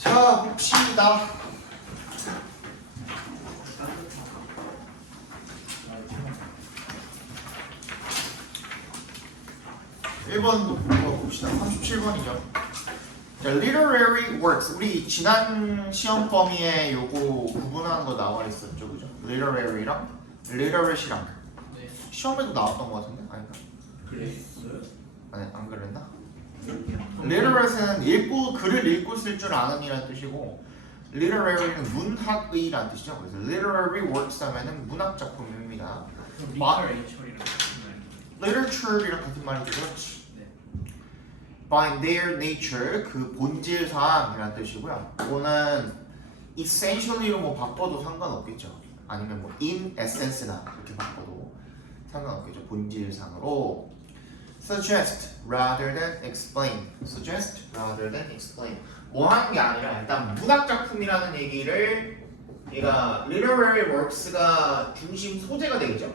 자, 봅시다. 1번부터 봅시다. 37번이죠. 자, literary works. 우리 지난 시험 범위에 요거 구분하는 거 나와 있었죠, 그죠? literary랑 literat이랑 네. 시험에도 나왔던 거 같은데? 아닌가? 그랬어요? 아니, 안 그랬나? literat은 글을 읽고 쓸 줄 아는이라는 뜻이고, literary는 문학의라는 뜻이죠. 그래서 literary works 하면은 문학 작품입니다. 그럼 마- 리터레이처리랑 같은 말이에요. literature이랑 같은 말이죠. 네. by their nature, 그 본질상이라는 뜻이고요. 이거는 essentially로 뭐 바꿔도 상관없겠죠. 아니면 뭐 in essence나 그렇게 바꿔도 상관없겠죠. 본질상으로 suggest rather than explain. suggest rather than explain. 뭐 하는 게 아니라 일단 문학 작품이라는 얘기를 얘가 literary works가 중심 소재가 되겠죠.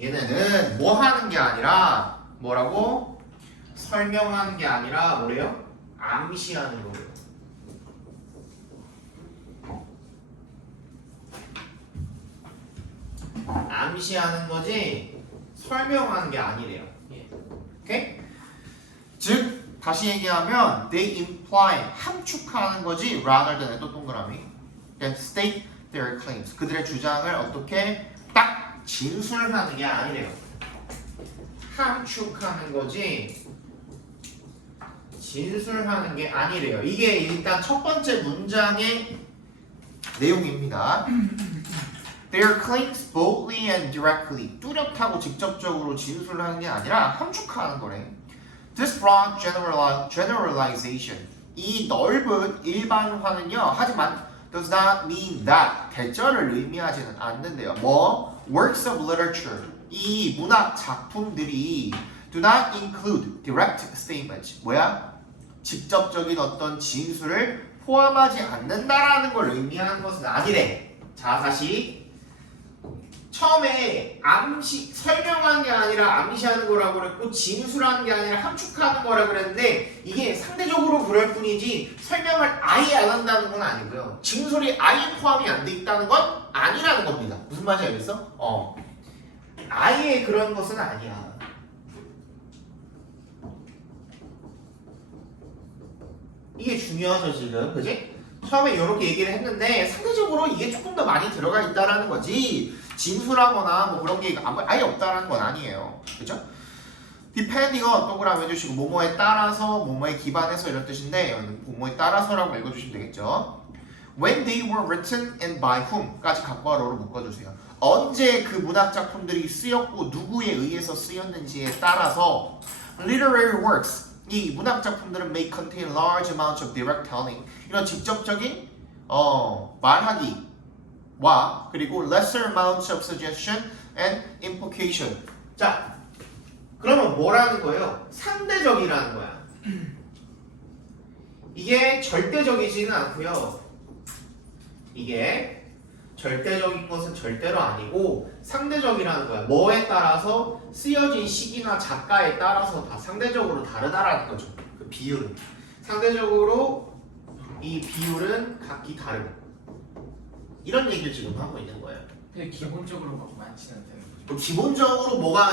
얘네는 뭐 하는 게 아니라 뭐라고? 설명하는 게 아니라 뭐래요? 암시하는 거예요. 암시하는 거지 설명하는 게 아니래요. 예. 오케이? 즉 다시 얘기하면 they imply 함축하는 거지 rather than 또 동그라미 then state their claims 그들의 주장을 어떻게 딱 진술하는 게 아니래요. 함축하는 거지 진술하는 게 아니래요. 이게 일단 첫 번째 문장의 내용입니다. Their claims boldly and directly 뚜렷하고 직접적으로 진술하는 게 아니라 함축하는 거래. This broad generalization 이 넓은 일반화는요 하지만 does not mean that 대절을 의미하지는 않는데요. 뭐? Works of literature 이 문학 작품들이 do not include direct statements 뭐야? 직접적인 어떤 진술을 포함하지 않는다라는 걸 의미하는 것은 아니래. 자 다시 처음에 설명하는 게 아니라 암시하는 거라고 그랬고 진술하는 게 아니라 함축하는 거라고 그랬는데 이게 상대적으로 그럴 뿐이지 설명을 아예 안 한다는 건 아니고요. 진술이 아예 포함이 안 돼 있다는 건 아니라는 겁니다. 무슨 말인지 알겠어? 아예 그런 것은 아니야. 이게 중요하죠 지금, 그지? 처음에 이렇게 얘기를 했는데 상대적으로 이게 조금 더 많이 들어가 있다라는 거지 진술하거나 뭐 그런 게 아예 없다라는 건 아니에요. 그죠? depending on 동그라미 해주시고 뭐뭐에 따라서 뭐뭐에 기반해서 이런 뜻인데 뭐뭐에 따라서라고 읽어주시면 되겠죠. When they were written and by whom까지 각과로로 묶어주세요. 언제 그 문학 작품들이 쓰였고 누구에 의해서 쓰였는지에 따라서 literary works 이 문학 작품들은 may contain large amounts of direct telling 이런 직접적인 말하기와 그리고 lesser amounts of suggestion and implication. 자, 그러면 뭐라는 거예요? 상대적이라는 거야. 이게 절대적이지는 않고요. 이게 절대적인 것은 절대로 아니고 상대적이라는 거야. 뭐에 따라서 쓰여진 시기나 작가에 따라서 다 상대적으로 다르다라는 거죠. 그 비율은 상대적으로 이 비율은 각기 다르고 이런 얘기를 지금 하고 있는 거예요. 근데 기본적으로 막 많지는 않다는 거죠. 뭐 기본적으로 뭐가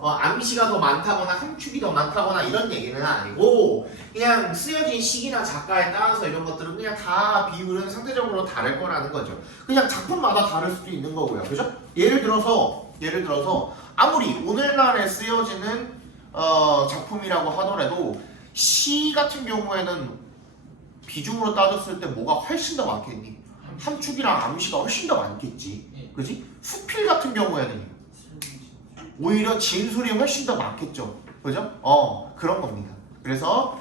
암시가 더 많다거나 함축이 더 많다거나 이런 얘기는 아니고 그냥 쓰여진 시기나 작가에 따라서 이런 것들은 그냥 다 비율은 상대적으로 다를 거라는 거죠. 그냥 작품마다 다를 수도 있는 거고요. 그죠? 예를 들어서 아무리 오늘날에 쓰여지는 작품이라고 하더라도 시 같은 경우에는 비중으로 따졌을 때 뭐가 훨씬 더 많겠니? 함축이랑 암시가 훨씬 더 많겠지. 예. 그지? 수필 같은 경우에는 오히려 진술이 훨씬 더 많겠죠. 그죠? 그런 겁니다. 그래서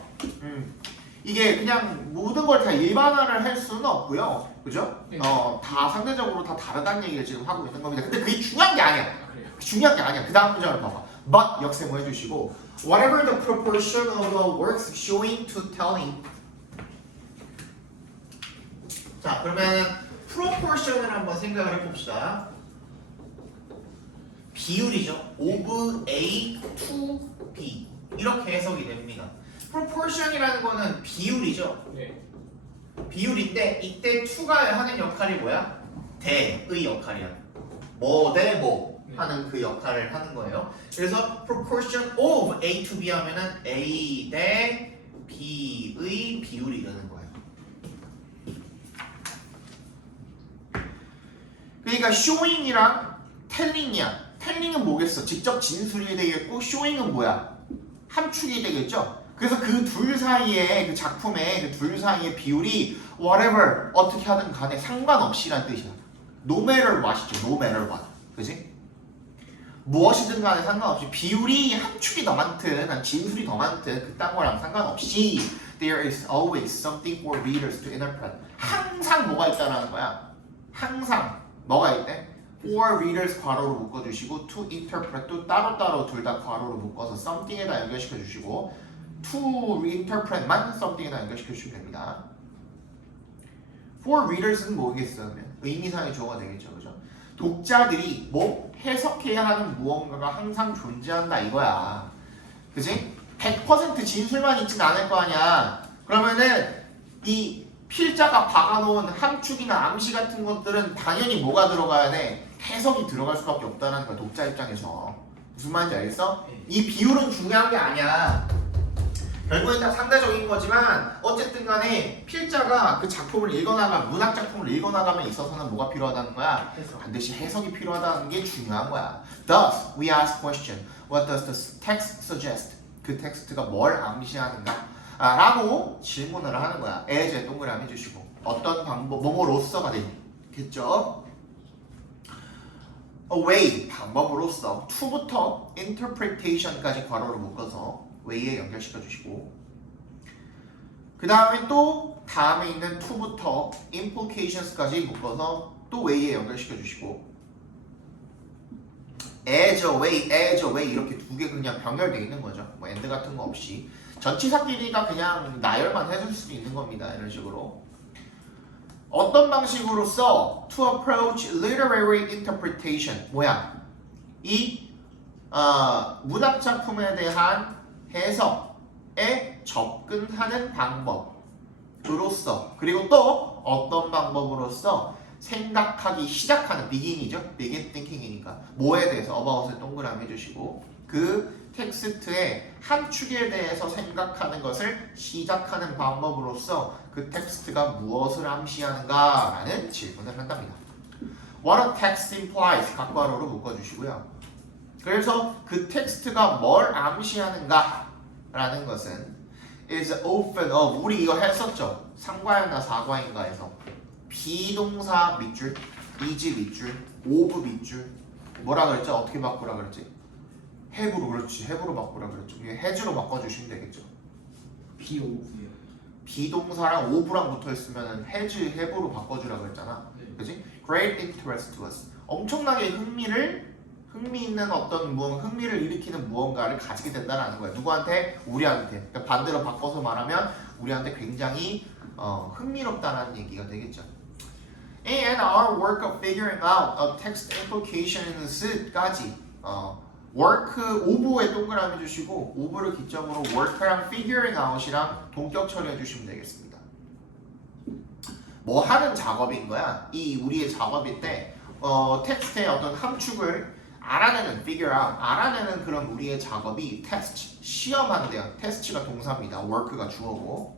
이게 그냥 모든 걸 다 일반화를 할 수는 없고요. 그죠? 네. 다 상대적으로 다 다르다는 얘기를 지금 하고 있는 겁니다. 근데 그게 중요한 게 아니야. 아, 그래요? 중요한 게 아니야. 그 다음 문장을 봐봐. But 역세모 해주시고 Whatever the proportion of the works showing to telling 자 그러면 proportion을 한번 생각을 해봅시다. 비율이죠. of A to B 이렇게 해석이 됩니다. proportion이라는 거는 비율이죠. 네. 비율인데 이때 to가 하는 역할이 뭐야? 대의 역할이야. 뭐 대 뭐 하는 그 역할을 하는 거예요. 그래서 proportion of A to B 하면은 A 대 B의 비율이 되는 거예요. 그러니까 showing이랑 telling이야. telling은 뭐겠어? 직접 진술이 되겠고 showing은 뭐야? 함축이 되겠죠? 그래서 그 둘 사이에 그 작품의 그 둘 사이의 비율이 whatever 어떻게 하든 간에 상관없이란 뜻이야. No matter what이죠. No matter what. 그지? 무엇이든 간에 상관없이 비율이 함축이 더 많든 진술이 더 많든 그딴 거랑 상관없이 there is always something for readers to interpret. 항상 뭐가 있다라는 거야. 항상 뭐가 있대? for readers 괄호로 묶어주시고 to interpret 또 따로따로 둘 다 괄호로 묶어서 something에다 연결시켜 주시고 to reinterpret만 something에다 연결시켜 주시면 됩니다. for readers는 뭐겠어요? 의미상의 주어가 되겠죠. 그죠? 독자들이 뭐 해석해야 하는 무언가가 항상 존재한다 이거야. 그지? 100% 진술만 있진 않을 거 아니야. 그러면은 이 필자가 박아놓은 함축이나 암시 같은 것들은 당연히 뭐가 들어가야 돼? 해석이 들어갈 수밖에 없다는 거야. 독자 입장에서. 무슨 말인지 알겠어? 이 비율은 중요한 게 아니야. 결국엔 다 상대적인 거지만 어쨌든 간에 필자가 그 작품을 읽어나가면 문학 작품을 읽어나가면 있어서는 뭐가 필요하다는 거야? 해석. 반드시 해석이 필요하다는 게 중요한 거야. Thus, we ask question. What does the text suggest? 그 텍스트가 뭘 암시하는가? 라고 질문을 하는 거야. as에 동그라미 해주시고 어떤 방법, 뭐뭐로서가 되겠죠? A way, 방법으로서 to부터 interpretation까지 괄호를 묶어서 way에 연결시켜 주시고 그 다음에 또 다음에 있는 to부터 implications까지 묶어서 또 way에 연결시켜 주시고 as a way 이렇게 두 개 그냥 병렬되어 있는 거죠. 뭐 and 같은 거 없이 전치사끼리가 그냥 나열만 해줄 수 있는 겁니다. 이런 식으로 어떤 방식으로서 to approach literary interpretation 뭐야? 이 문학 작품에 대한 해석에 접근하는 방법으로서 그리고 또 어떤 방법으로서 생각하기 시작하는 begin이죠. begin thinking이니까 뭐에 대해서 about을 동그라미 해주시고 그 텍스트의 함축에 대해서 생각하는 것을 시작하는 방법으로서 그 텍스트가 무엇을 암시하는가 라는 질문을 한답니다. What a text implies 각괄호로 묶어주시고요. 그래서 그 텍스트가 뭘 암시하는가 라는 것은 is often of 우리 이거 했었죠. 상과인가 사과인가에서 비동사 밑줄, is 밑줄, of 밑줄 뭐라 그랬죠? 어떻게 바꾸라 그랬지? have로 그렇지. have로 바꾸라 그랬죠. 이게 has로 바꿔주시면 되겠죠. 비오고요. 비동사랑 of랑 붙어있으면 has, have로 바꿔주라 그랬잖아. 네. 그지? Great interest to us. 엄청나게 흥미 있는 어떤 흥미를 일으키는 무언가를 가지게 된다는 거야. 누구한테? 우리한테. 그러니까 반대로 바꿔서 말하면 우리한테 굉장히 흥미롭다는 얘기가 되겠죠. And our work of figuring out a text implications까지 work of에 동그라미 주시고 of를 기점으로 work랑 figuring out이랑 동격 처리해 주시면 되겠습니다. 뭐 하는 작업인 거야? 이 우리의 작업인데 텍스트의 어떤 함축을 알아내는 figure out 알아내는 그런 우리의 작업이 test 시험하는데요. test가 동사입니다. work가 주어고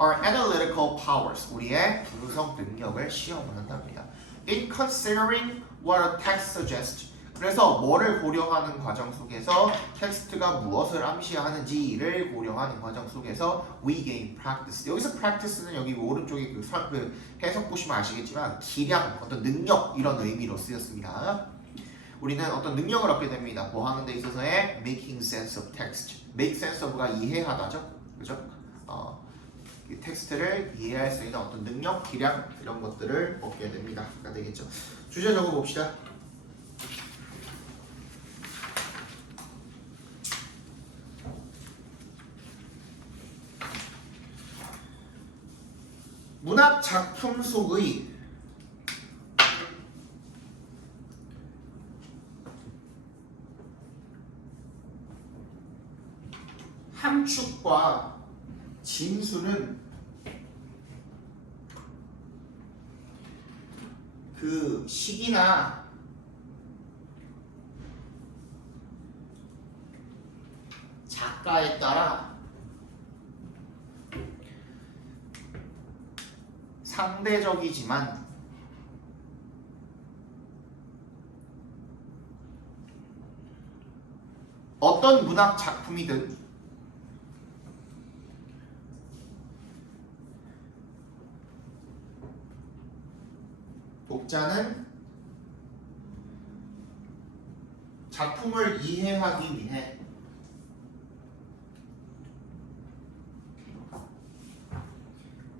our analytical powers 우리의 분석 능력을 시험을 한답니다. In considering what a text suggests 그래서 뭐를 고려하는 과정 속에서 텍스트가 무엇을 암시하는지를 고려하는 과정 속에서 we gain practice. 여기서 practice는 여기 오른쪽에 그 해석 보시면 아시겠지만 기량, 어떤 능력 이런 의미로 쓰였습니다. 우리는 어떤 능력을 얻게 됩니다. 뭐 하는 데 있어서의 making sense of text. make sense of가 이해하다죠. 그죠? 이 텍스트를 이해할 수 있는 어떤 능력, 기량 이런 것들을 얻게 됩니다. 가 되겠죠. 주제 적어 봅시다. 문학 작품 속의 함축 함축과 진수는 그 식이나 작가에 따라 상대적이지만 어떤 문학 작품이든 독자는 작품을 이해하기 위해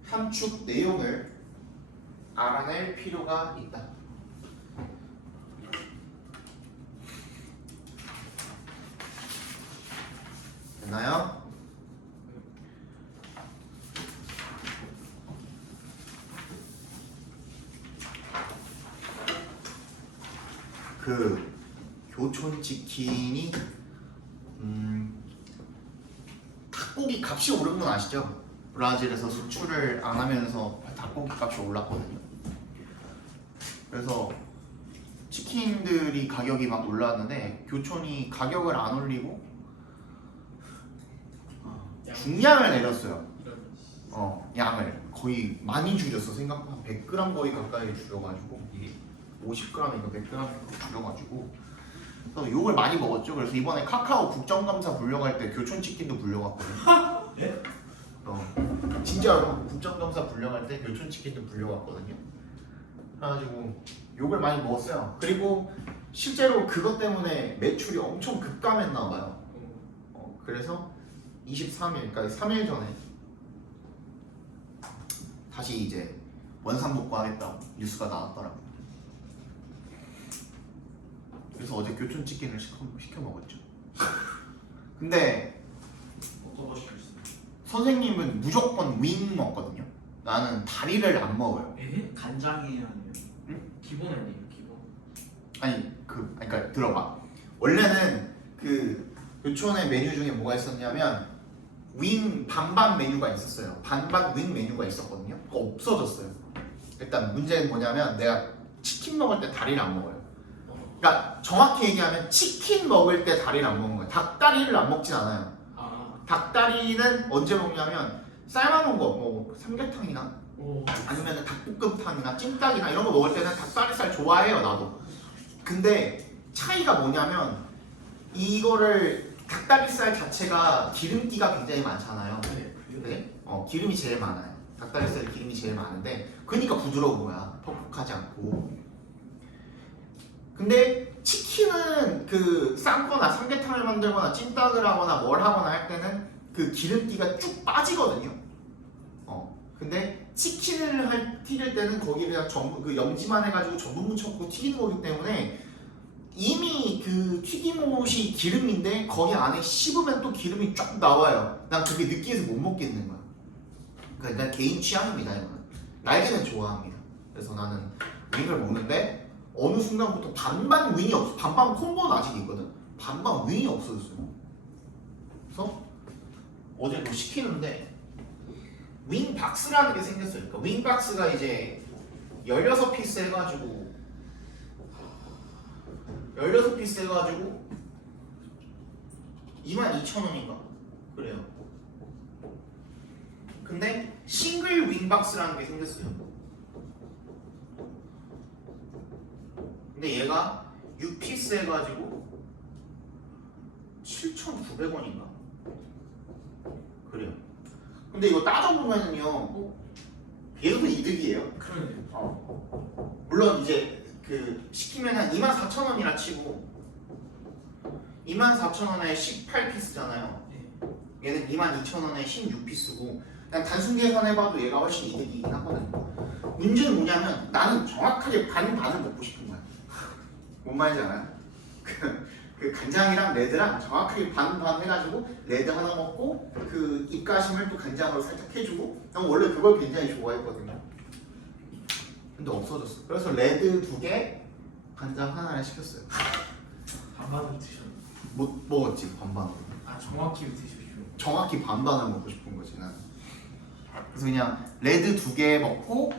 함축 내용을 알아낼 필요가 있다. 됐나요? 그 교촌 치킨이 닭고기 값이 오른 건 아시죠? 브라질에서 수출을 안 하면서 닭고기 값이 올랐거든요. 그래서 치킨들이 가격이 막 올랐는데 교촌이 가격을 안 올리고 중량을 내렸어요. 양을 거의 많이 줄였어. 생각보다 100g 거의 가까이 줄여가지고 이게 50g이니까 100g 줄여가지고 그래서 욕을 많이 먹었죠. 그래서 이번에 카카오 국정감사 불려갈 때 교촌치킨도 불려갔거든요. 예? 진짜로 국정감사 불려갈 때 교촌치킨도 불려갔거든요. 그래가지고 욕을 많이 먹었어요. 그리고 실제로 그것 때문에 매출이 엄청 급감했나 봐요. 그래서 23일, 그러니까 3일 전에 다시 이제 원상복구하겠다고 뉴스가 나왔더라고요. 그래서 어제 교촌치킨을 시켜 먹었죠. 근데 어떤 거 시켰어요? 선생님은 무조건 윙 먹거든요. 나는 다리를 안 먹어요. 에? 간장이에요 아니면? 응? 기본 아니에요 기본? 아니 그러니까 들어봐. 원래는 그 교촌의 메뉴 중에 뭐가 있었냐면 윙 반반 메뉴가 있었어요. 반반 윙 메뉴가 있었거든요. 그거 없어졌어요. 일단 문제는 뭐냐면 내가 치킨 먹을 때 다리를 안 먹어요. 그러니까 정확히 얘기하면 치킨 먹을 때 다리를 안 먹는 거예요. 닭다리를 안 먹진 않아요. 닭다리는 언제 먹냐면 삶아놓은 거, 뭐 삼계탕이나 아니면 닭볶음탕이나 찜닭이나 이런 거 먹을 때는 닭다리살 좋아해요, 나도. 근데 차이가 뭐냐면 이거를 닭다리살 자체가 기름기가 굉장히 많잖아요. 네? 기름이 제일 많아요. 닭다리살에 기름이 제일 많은데 그러니까 부드러운 거야. 퍽퍽하지 않고. 근데 치킨은 그 삶거나 삼계탕을 만들거나 찜닭을 하거나 뭘 하거나 할 때는 그 기름기가 쭉 빠지거든요. 근데 치킨을 튀길 때는 거기에 그냥 전분 그 염지만 해가지고 전분 묻혀갖고 튀기는 거기 때문에 이미 그 튀김옷이 기름인데 거기 안에 씹으면 또 기름이 쫙 나와요. 난 그게 느끼해서 못 먹겠는 거야. 그러니까 난 개인 취향입니다. 이거는 날개는 좋아합니다. 그래서 나는 윙을 먹는데 어느 순간부터 반반 윙이 없어. 반반 콤보는 아직 있거든. 반반 윙이 없어졌어요. 그래서 어제 뭐 시키는데 윙 박스라는 게 생겼어요. 그러니까 윙 박스가 이제 16피스 해가지고 16피스 해가지고 22,000원인가? 그래요. 근데 싱글 윙 박스라는 게 생겼어요. 근데 얘가 6피스 해가지고 7,900원인가? 그래요. 근데 이거 따져보면은요, 얘도 이득이에요. 그러네요. 물론 이제 그 시키면 한 24,000원이라 치고 24,000원에 18피스잖아요. 얘는 22,000원에 16피스고 그냥 단순 계산해봐도 얘가 훨씬 이득이긴 하거든요. 문제는 뭐냐면 나는 정확하게 반을 먹고 싶은 거야. 뭔 말인지 알아요? 그 간장이랑 레드랑 정확하게 반 해가지고 레드 하나 먹고 그 입가심을 또 간장으로 살짝 해주고 난 원래 그걸 굉장히 좋아했거든요. 근데 없어졌어. 그래서 레드 2개, 간장 하나를 시켰어요. 반반을 드셨나요? 못 먹었지 반반으로. 정확히 드십시오. 정확히 반반을 먹고 싶은 거지 나는. 그래서 그냥 레드 2개 먹고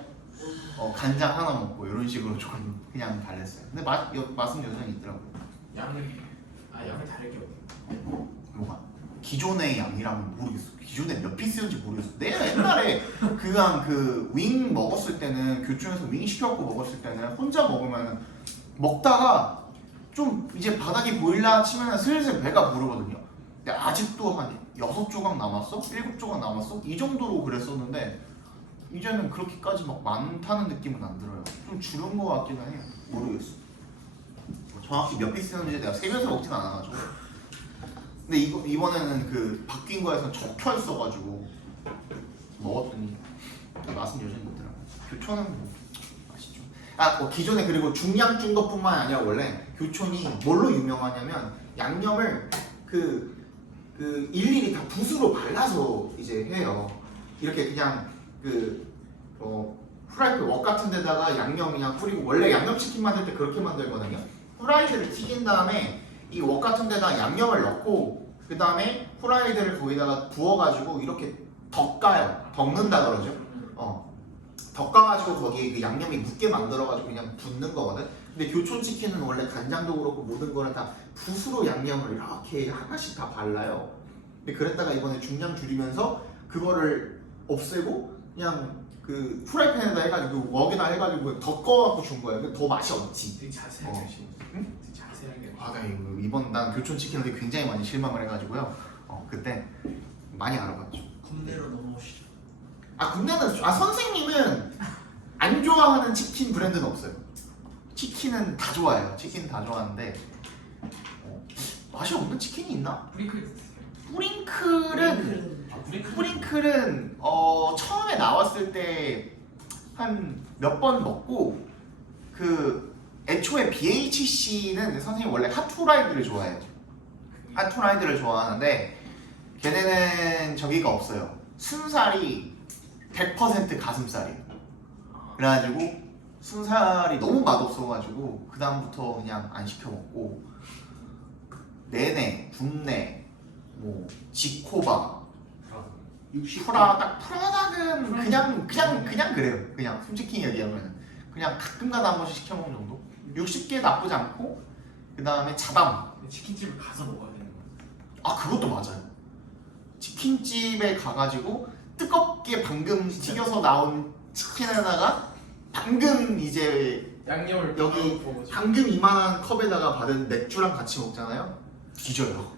간장 하나 먹고 이런 식으로 조금 그냥 달랬어요. 근데 맛은 여전히 있더라고. 양을 다르게 먹어요. 뭐가? 기존의 양이랑 모르겠어. 기존에 몇 피스인지 모르겠어. 내가 옛날에 그냥 그 윙 먹었을 때는 교촌에서 윙 시켜갖고 먹었을 때는 혼자 먹으면 먹다가 좀 이제 바닥이 보일라 치면 슬슬 배가 부르거든요. 근데 아직도 한 6조각 남았어? 7조각 남았어? 이 정도로 그랬었는데 이제는 그렇게까지 막 많다는 느낌은 안 들어요. 좀 줄은 것 같기는 해요. 모르겠어. 정확히 몇 피스였는지 내가 세면서 먹진 않아가지고. 근데 이번에는 그 바뀐 거에서 적혀 있어가지고 먹었더니 맛은 여전히 있더라고. 교촌은 뭐 맛있죠. 기존에 그리고 중량 준 것뿐만 아니라 원래 교촌이 뭘로 유명하냐면 양념을 그 일일이 다 붓으로 발라서 이제 해요. 이렇게 그냥 프라이팬 웍 같은 데다가 양념 그냥 뿌리고, 원래 양념치킨 만들 때 그렇게 만들거든요. 후라이드를 튀긴 다음에 이 웍 같은 데다 양념을 넣고 그 다음에 후라이드를 거기다가 부어가지고 이렇게 덮가요. 덮는다 그러죠. 덮가가지고 거기에 그 양념이 묻게 만들어가지고 그냥 붓는 거거든. 근데 교촌치킨은 원래 간장도 그렇고 모든 거를 다 붓으로 양념을 이렇게 하나씩 다 발라요. 근데 그랬다가 이번에 중량 줄이면서 그거를 없애고 그냥 그 프라이팬에다 해가지고 웍에다 해가지고 덮어갖고 준 거예요. 더 맛이 없지. 되게 자세하게 하시고. 응? 되게 자세하게. 나 이번 난 교촌치킨한테 굉장히 많이 실망을 해가지고요. 그때 많이 알아봤죠. 국내로 넘어오시죠. 국내는 선생님은 안 좋아하는 치킨 브랜드는 없어요. 치킨은 다 좋아해요. 치킨 다 좋아하는데 맛이 없는 치킨이 있나? 브링클 뿌링클은 처음에 나왔을 때 한 몇 번 먹고 애초에 BHC는 선생님 원래 핫후라이드를 좋아해요. 핫후라이드를 좋아하는데 걔네는 저기가 없어요. 순살이 100% 가슴살이에요. 그래가지고 순살이 너무 맛없어가지고 그 다음부터 그냥 안 시켜 먹고 내내, 굽내, 뭐 지코바, 프라닭은 그냥 그래요. 그냥 솔직히 얘기하면 그냥 가끔가다 한 번씩 시켜 먹는 정도. 60개 나쁘지 않고 그 다음에 자담. 치킨집을 가서 먹어야 되는 거예요. 그것도 맞아요. 치킨집에 가가지고 뜨겁게 방금 튀겨서 나온 치킨에다가 방금 이제 양념을 여기 부어가지고. 방금 이만한 컵에다가 받은 맥주랑 같이 먹잖아요. 뒤져요.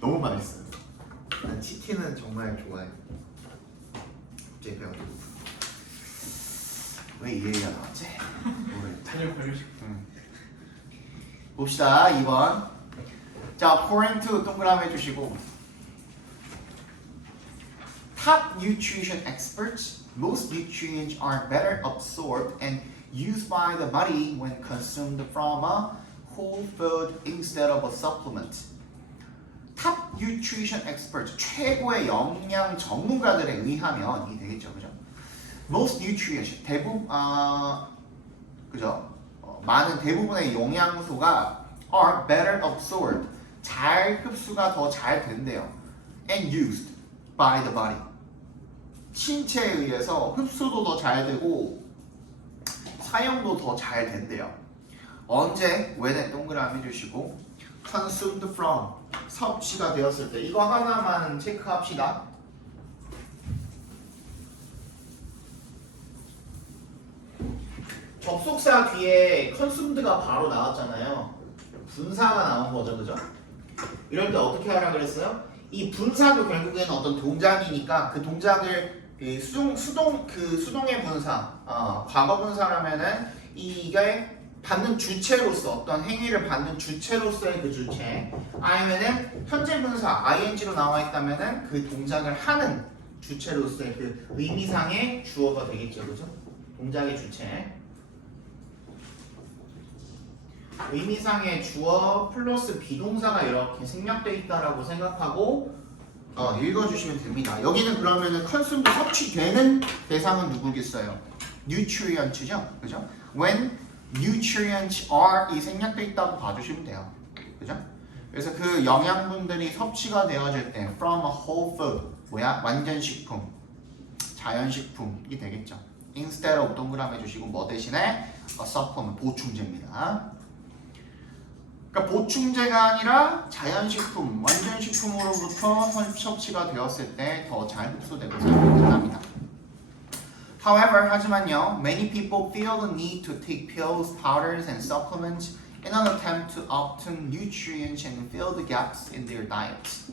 너무 맛있어요. 난 치킨은 정말 좋아해요. 갑자기 배가 고파. 왜 이 얘기가 나왔지? 모르겠다. 단열 걸리시. 봅시다. 2번. 자, according to 동그라미 해주시고, top nutrition experts, most nutrients are better absorbed and used by the body when consumed from a whole food instead of a supplement. top nutrition experts, 최고의 영양 전문가들에 의하면 이 되겠죠, 그죠? most nutrients, 그죠? 많은 대부분의 영양소가 are better absorbed, 잘 흡수가 더 잘 된대요. and used by the body. 신체에 의해서 흡수도 더 잘 되고 사용도 더 잘 된대요. 언제? when에 동그라미 주시고 consumed from, 섭취가 되었을 때. 이거 하나만 체크합시다. 접속사 뒤에 consumed가 바로 나왔잖아요. 분사가 나온 거죠, 그죠? 이럴 때 어떻게 하라 그랬어요? 이 분사도 결국에는 어떤 동작이니까 그 동작을 수동의 분사, 과거 분사라면은 이게 받는 주체로서, 어떤 행위를 받는 주체로서의 그 주체, 아니면은 현재 분사 ing로 나와 있다면은 그 동작을 하는 주체로서의 그 의미상의 주어가 되겠죠, 그죠? 동작의 주체. 의미상의 주어 플러스 비동사가 이렇게 생략되어 있다라고 생각하고 읽어주시면 됩니다. 여기는 그러면은 컨숨도 섭취되는 대상은 누구겠어요? nutrients죠, 그죠? When nutrients are 이 생략되어 있다고 봐주시면 돼요, 그죠? 그래서 그 영양분들이 섭취가 되어질 때 from a whole food 뭐야? 완전 식품, 자연식품이 되겠죠. instead of 동그라미 해주시고 뭐 대신에 a supplement 보충제입니다. 그러니까 보충제가 아니라 자연식품, 완전 식품으로부터 섭취가 되었을 때 더 잘 흡수되고 사용이 된답니다. However, 하지만요, many people feel the need to take pills, powders, and supplements in an attempt to obtain nutrients and fill the gaps in their diets.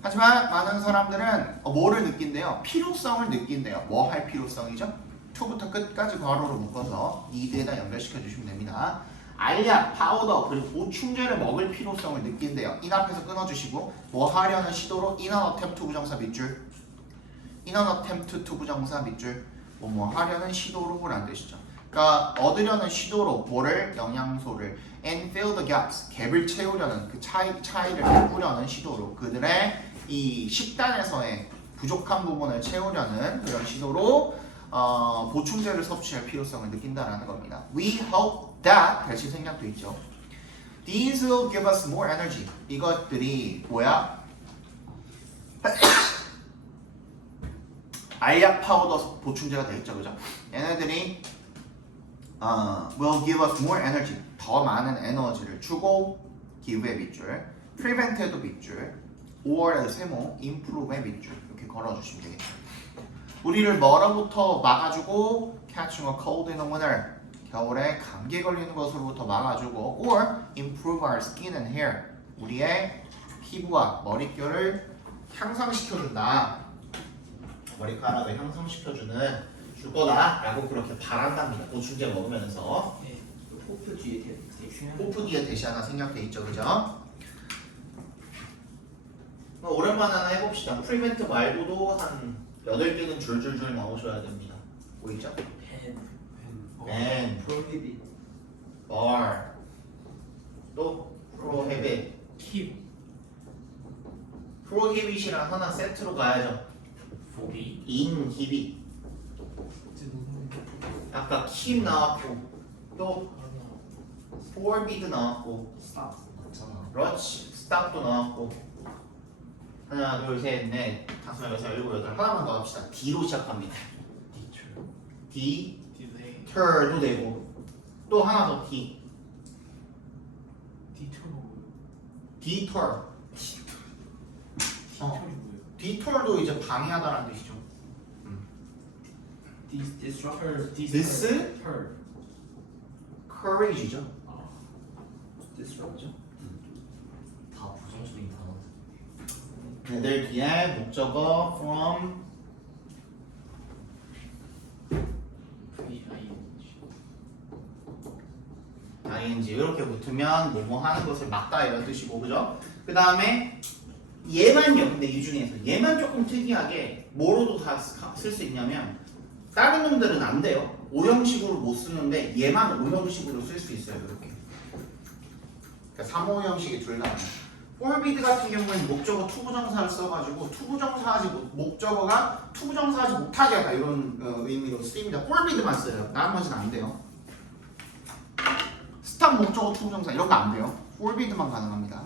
하지만 많은 사람들은 뭐를 느낀대요? 필요성을 느낀대요. 뭐 할 필요성이죠? 초부터 끝까지 괄호로 묶어서 need에다 연결시켜 주시면 됩니다. 알약, 파우더, 그리고 보충제를 먹을 필요성을 느낀대요. 인 앞에서 끊어주시고 뭐 하려는 시도로 in an attempt to 부정사 밑줄 in an attempt to 부정사 밑줄 뭐 하려는 시도로 란 뜻이죠. 그러니까 얻으려는 시도로 뭐를? 영양소를 and fill the gaps 갭을 채우려는 그 차이를 메꾸려는 시도로 그들의 이 식단에서의 부족한 부분을 채우려는 그런 시도로 보충제를 섭취할 필요성을 느낀다라는 겁니다. We hope that 다시 생략도 있죠. These will give us more energy. 이것들이 뭐야? 알약 파우더 보충제가 되겠죠, 그죠? 얘네들이 will give us more energy. 더 많은 에너지를 주고 give의 밑줄, prevent에도 밑줄, or의 세모, improve의 밑줄 이렇게 걸어주시면 되겠죠. 우리를 뭐로부터 막아주고 catching a cold in the winter 겨울에 감기 걸리는 것으로부터 막아주고 or improve our skin and hair 우리의 피부와 머릿결을 향상시켜준다. 머리카락을 향상시켜주는 줄 거다라고 그렇게 바란답니다. 보충제 먹으면서 네. 호프 뒤에 대충 호프 뒤에 대시 하나 생략돼 있죠, 그죠? 오랜만에 하나 해봅시다. 프리벤트 말고도 한 8개는 줄줄줄 나오셔야 됩니다. 보이죠? pen, 프로히빗 bar, 또 prohibit, 킵 prohibit이랑 하나 세트로 가야죠. 포비 inhibit. 아까 keep 나왔고 또 forbid 나왔고 스탑 맞잖아. 그렇지 stop도 나왔고 하나 둘셋넷 다섯 여섯 일곱 여덟 하나만 더 합시다. D로 시작합니다. D, 딜레이 deter도 되고 또 하나 더 D, 디토로 deter. 디토리 뭐예요? deter도 이제 방해하다라는 뜻이죠. 디스트럭터 Dis? 털 courage이죠. 디스트럭터 다 부정적인 단어. 얘들 뒤에 목적어 from ing 이렇게 붙으면 뭐뭐 하는 것을 막다 이런 뜻이고 그죠? 그 다음에 얘만요. 근데 이 중에서 얘만 조금 특이하게 뭐로도 다 쓸 수 있냐면 다른 놈들은 안 돼요. 오형식으로 못 쓰는데 얘만 오형식으로 쓸 수 있어요. 이렇게. 그러니까 3호 형식이 둘 다. forbid 같은 경우에는 목적어 투부정사를 써가지고 목적어가 투부정사하지 못하게 하다 이런 의미로 쓰입니다. forbid만 써요. 나머지는 안 돼요. 스탑 목적어 투부정사 이런 거 안 돼요. forbid만 가능합니다.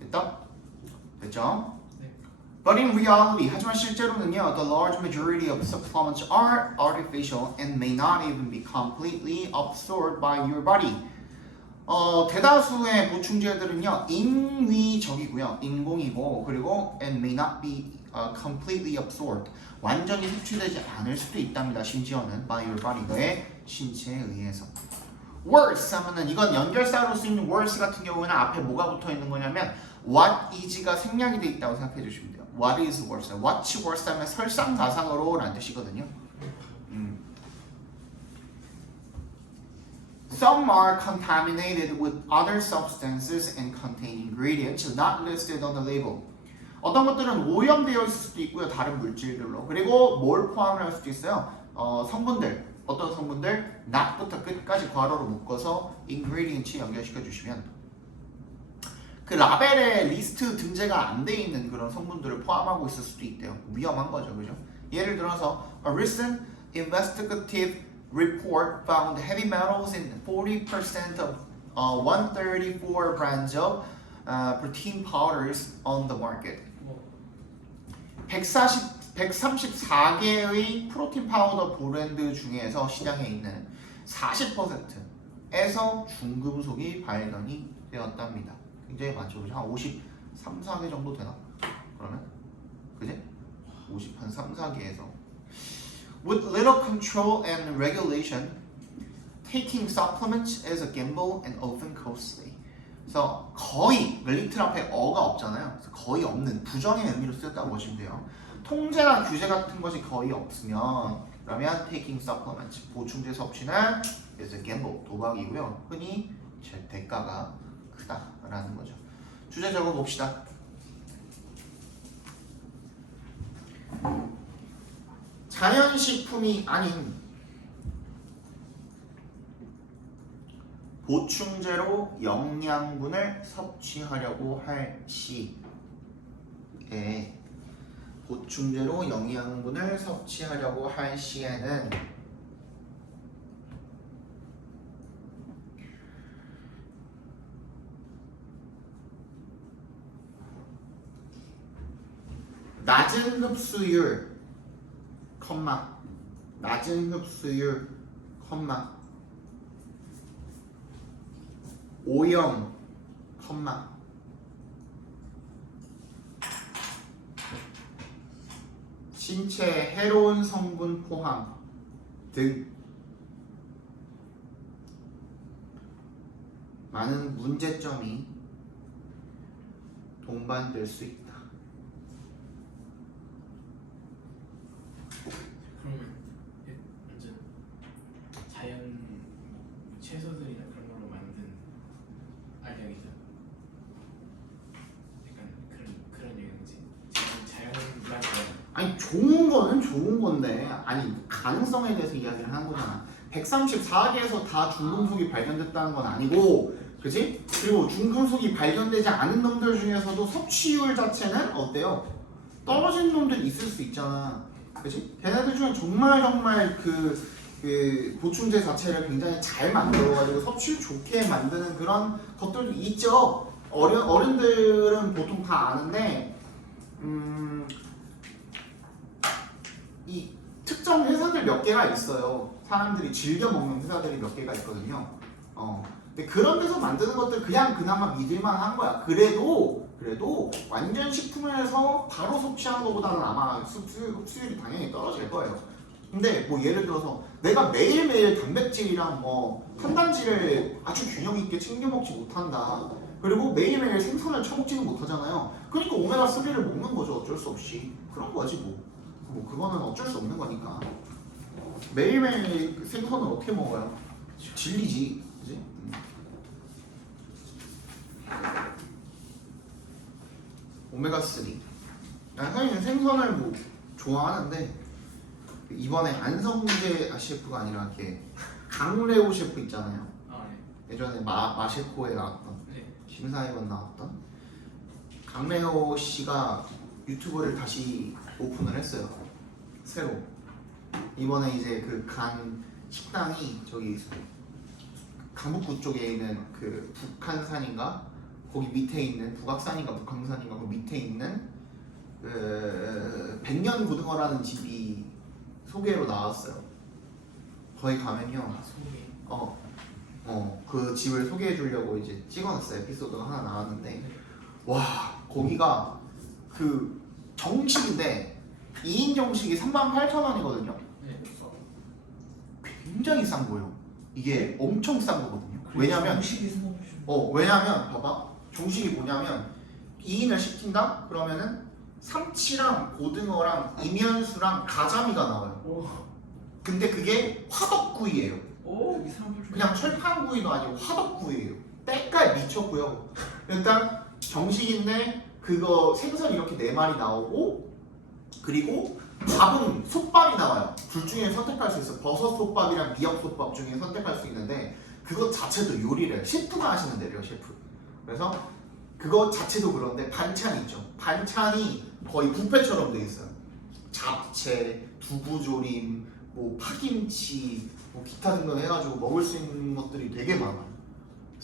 됐다? 됐죠? 네. But in reality, 하지만 실제로는요, the large majority of supplements are artificial and may not even be completely absorbed by your body. 대다수의 보충제들은요, 인위적이고요, 인공이고, 그리고 and may not be completely absorbed. 완전히 섭취되지 않을 수도 있답니다. 심지어는 by your body, 너의 신체에 의해서. worse 하면은 이건 연결사로 쓰이는 worse 같은 경우에는 앞에 뭐가 붙어 있는 거냐면 what is가 생략이 돼 있다고 생각해 주시면 돼요. What is worse? What's worse 하면 설상가상으로 라는 뜻이거든요. Some are contaminated with other substances and contain ingredients not listed on the label. 어떤 것들은 오염되어 있을 수도 있고요. 다른 물질들로. 그리고 뭘 포함을 할 수도 있어요. 성분들. 어떤 성분들? not부터 끝까지 괄호로 묶어서 ingredient 연결시켜 주시면 그 라벨에 리스트 등재가 안 돼 있는 그런 성분들을 포함하고 있을 수도 있대요. 위험한 거죠, 그죠? 예를 들어서 a recent investigative report found heavy metals in 40% of 134 brands of protein powders on the market. 134개의 프로틴 파우더 브랜드 중에서 시장에 있는 40%에서 중금속이 발견이 되었답니다. 굉장히 많죠. 그죠? 한 53, 4개 정도 되나? 그러면? 그지? 50, 한 3, 4개에서 With little control and regulation, taking supplements is a gamble and often costly. 그래서 거의 릴리틀 앞에 어가 없잖아요. 그래서 거의 없는 부정의 의미로 쓰였다고 보시면 돼요. 통제나 규제 같은 것이 거의 없으면 그러면 taking supplements 보충제 섭취는 is a gamble 도박이고요. 흔히 대가가 크다라는 거죠. 주제 적어봅시다. 자연식품이 아닌 보충제로 영양분을 섭취하려고 할 시에 보충제로 영양분을 섭취하려고 할 시에는 낮은 흡수율, 낮은 흡수율, 오염, 신체에 해로운 성분 포함 등 많은 문제점이 동반될 수 있다. 그러면 완전 자연 채소들이나 그런 걸로 만든 알약이죠. 약간 그런 얘기인지 자연이란 아니 좋은 거는 좋은 건데 아니 가능성에 대해서 이야기를 하는 거잖아. 134개에서 다 중금속이 발견됐다는 건 아니고 그치? 그리고 중금속이 발견되지 않은 놈들 중에서도 섭취율 자체는 어때요? 떨어진 놈들이 있을 수 있잖아. 그치? 걔네들 중에 정말 그 보충제 자체를 굉장히 잘 만들어가지고 섭취율 좋게 만드는 그런 것들도 있죠. 어른들은 보통 다 아는데 이 특정 회사들 몇 개가 있어요. 사람들이 즐겨 먹는 회사들이 몇 개가 있거든요. 근데 그런 데서 만드는 것들 그냥 그나마 믿을만한 거야. 그래도 완전 식품에서 바로 섭취하는 것보다는 아마 흡수율이 당연히 떨어질 거예요. 근데 뭐 예를 들어서 내가 매일매일 단백질이랑 뭐 탄단지를 아주 균형 있게 챙겨 먹지 못한다. 그리고 매일매일 생선을 처먹지는 못하잖아요. 그러니까 오메가3를 먹는 거죠. 어쩔 수 없이. 그런 거지 뭐 그거는 어쩔 수 없는 거니까. 매일매일 생선을 어떻게 먹어요? 질리지. 그지? 오메가3. 사실 생선을 뭐 좋아하는데 이번에 안성재 셰프가 아니라 이렇게 강래호 셰프 있잖아요. 예전에 마셰코에 나왔던 심사위원 나왔던 강래호 씨가 유튜브를 다시 오픈을 했어요. 새로. 이번에 이제 그 간 식당이 저기 강북구 쪽에 있는 그 북한산인가 거기 밑에 있는 북악산인가 북한산인가 그 밑에 있는 그 백년 고등어라는 집이 소개로 나왔어요. 거기 가면요. 그 집을 소개해 주려고 이제 찍어놨어요. 에피소드가 하나 나왔는데 와 거기가 그 정식인데 2인 정식이 38,000원이거든요. 굉장히 싼 거예요. 이게 엄청 싼 거거든요. 왜냐면 봐봐. 정식이 뭐냐면 2인을 시킨다? 그러면은 삼치랑 고등어랑 이면수랑 가자미가 나와요. 근데 그게 화덕구이예요. 그냥 철판구이도 아니고 화덕구이예요. 때깔 미쳤고요. 일단 정식인데 그거 생선 이렇게 4마리 나오고 그리고 밥은 솥밥이 나와요. 둘 중에 선택할 수 있어. 버섯 솥밥이랑 미역 솥밥 중에 선택할 수 있는데 그것 자체도 요리를 해요. 셰프가 하시는 데래요. 셰프. 그래서 그거 자체도 그런데 반찬 있죠. 반찬이 거의 뷔페처럼 돼 있어요. 잡채, 두부조림, 뭐 파김치, 뭐 기타 등등 해가지고 먹을 수 있는 것들이 되게 많아요.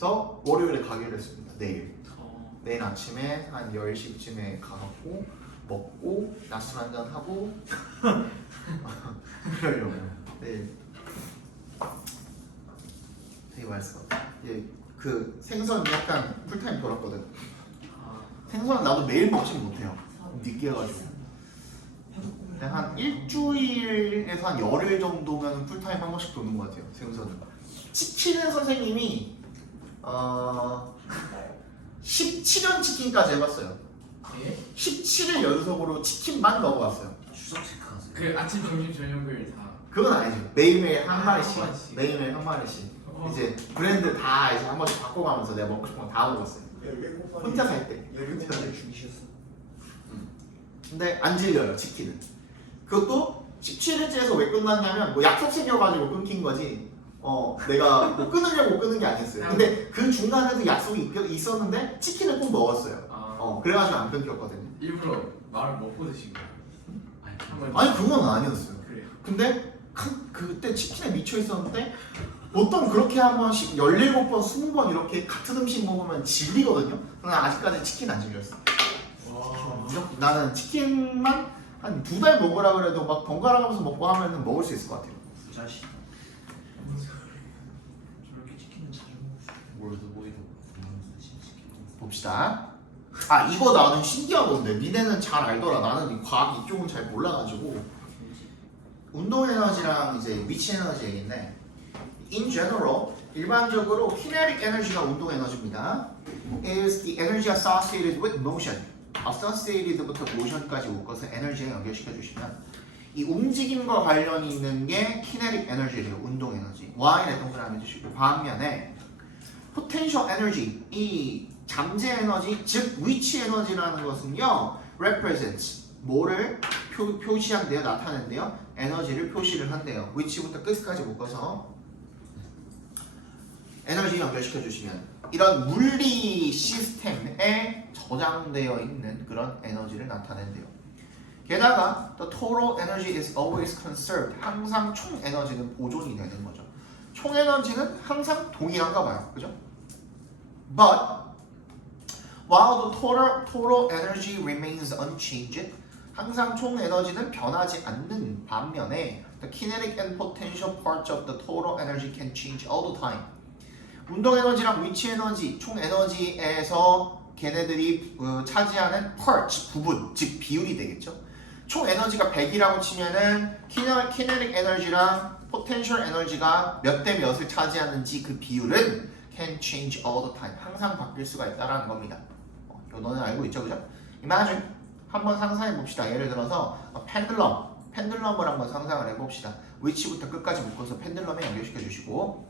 그래서 월요일에 가기로 했습니다. 내일. 어, 내일 아침에 한 10시쯤에 가갖고 먹고 낮술 한잔 하고 그러려고요. 내일 되게 맛있을 것 같아. 그 생선 약간 풀타임 돌았거든. 아, 생선은 나도 매일 먹지는 못해요. 느끼해가지고. 근데 한 일주일에서 한 열흘 정도면 풀타임 한 번씩 도는 것 같아요. 생선은. 치킨은 선생님이 17년 치킨까지 해봤어요. 예? 17일 연속으로 치킨만 먹어봤어요. 추석 체크하세요. 그 아침, 점심, 저녁을 다. 그건 아니죠. 매일매일 한 한 마리씩. 마리씩. 매일매일 한 마리씩. 어. 이제 브랜드 다 이제 한 번씩 바꿔가면서 내가 먹고 싶은 거 다 먹었어요. 혼자 살 때. 혼자 살 때. 죽이셨어. 근데 안 질려요, 치킨은. 그것도 17일째에서 왜 끝났냐면 뭐 약속 생겨가지고 끊긴 거지. 내가 뭐 끊으려고 끊은 게 아니었어요. 근데 그 중간에도 약속이 있었는데 치킨을 꼭 먹었어요. 아, 그래가지고 안 끊겼거든요. 일부러 말을 먹고 드신 거예요? 한번 아니 그건 아니었어요. 그래요. 근데 그때 치킨에 미쳐 있었는데 보통 그렇게 하면 17번, 20번 이렇게 같은 음식 먹으면 질리거든요. 난 아직까지 치킨 안 질렸어. 와. 나는 치킨만 한 2달 먹으라 그래도 막 번갈아 가면서 먹고 하면은 먹을 수 있을 것 같아요. 부자시다. 저렇게 치킨은 자주 먹을 수 있어요. 월드보이도 치킨. 봅시다. 아 이거 나는 신기하던데 니네는 잘 알더라. 나는 이 과학 이쪽은 잘 몰라가지고 운동 에너지랑 이제 위치 에너지 얘기인데 in general 일반적으로 kinetic energy가 운동 에너지입니다. is the energy associated with motion. associated부터 motion까지 묶어서 에너지에 연결시켜 주시면 이 움직임과 관련이 있는 게 kinetic energy예요. 운동 에너지. Y에 동그라미 해주시고 반면에 potential energy 이 잠재 에너지 즉 위치 에너지라는 것은요 represents 뭐를 표시한대요 나타낸대요 에너지를 표시를 한대요 위치부터 끝까지 묶어서 에너지 연결시켜 주시면 이런 물리 시스템에 저장되어 있는 그런 에너지를 나타낸대요 게다가 the total energy is always conserved 항상 총 에너지는 보존이 되는 거죠 총 에너지는 항상 동일한가 봐요 그죠? but while the total energy remains unchanged, 항상 총 에너지는 변하지 않는 반면에 the kinetic and potential parts of the total energy can change all the time. 운동 에너지랑 위치 에너지, 총 에너지에서 걔네들이 차지하는 parts, 부분, 즉 비율이 되겠죠. 총 에너지가 100이라고 치면은 kinetic 에너지랑 potential 에너지가 몇 대 몇을 차지하는지 그 비율은 can change all the time. 항상 바뀔 수가 있다라는 겁니다. 이거 너는 알고 있죠, 그죠? Imagine 한번 상상해 봅시다. 예를 들어서 펜들럼을 한번 상상을 해봅시다. 위치부터 끝까지 묶어서 펜들럼에 연결시켜 주시고,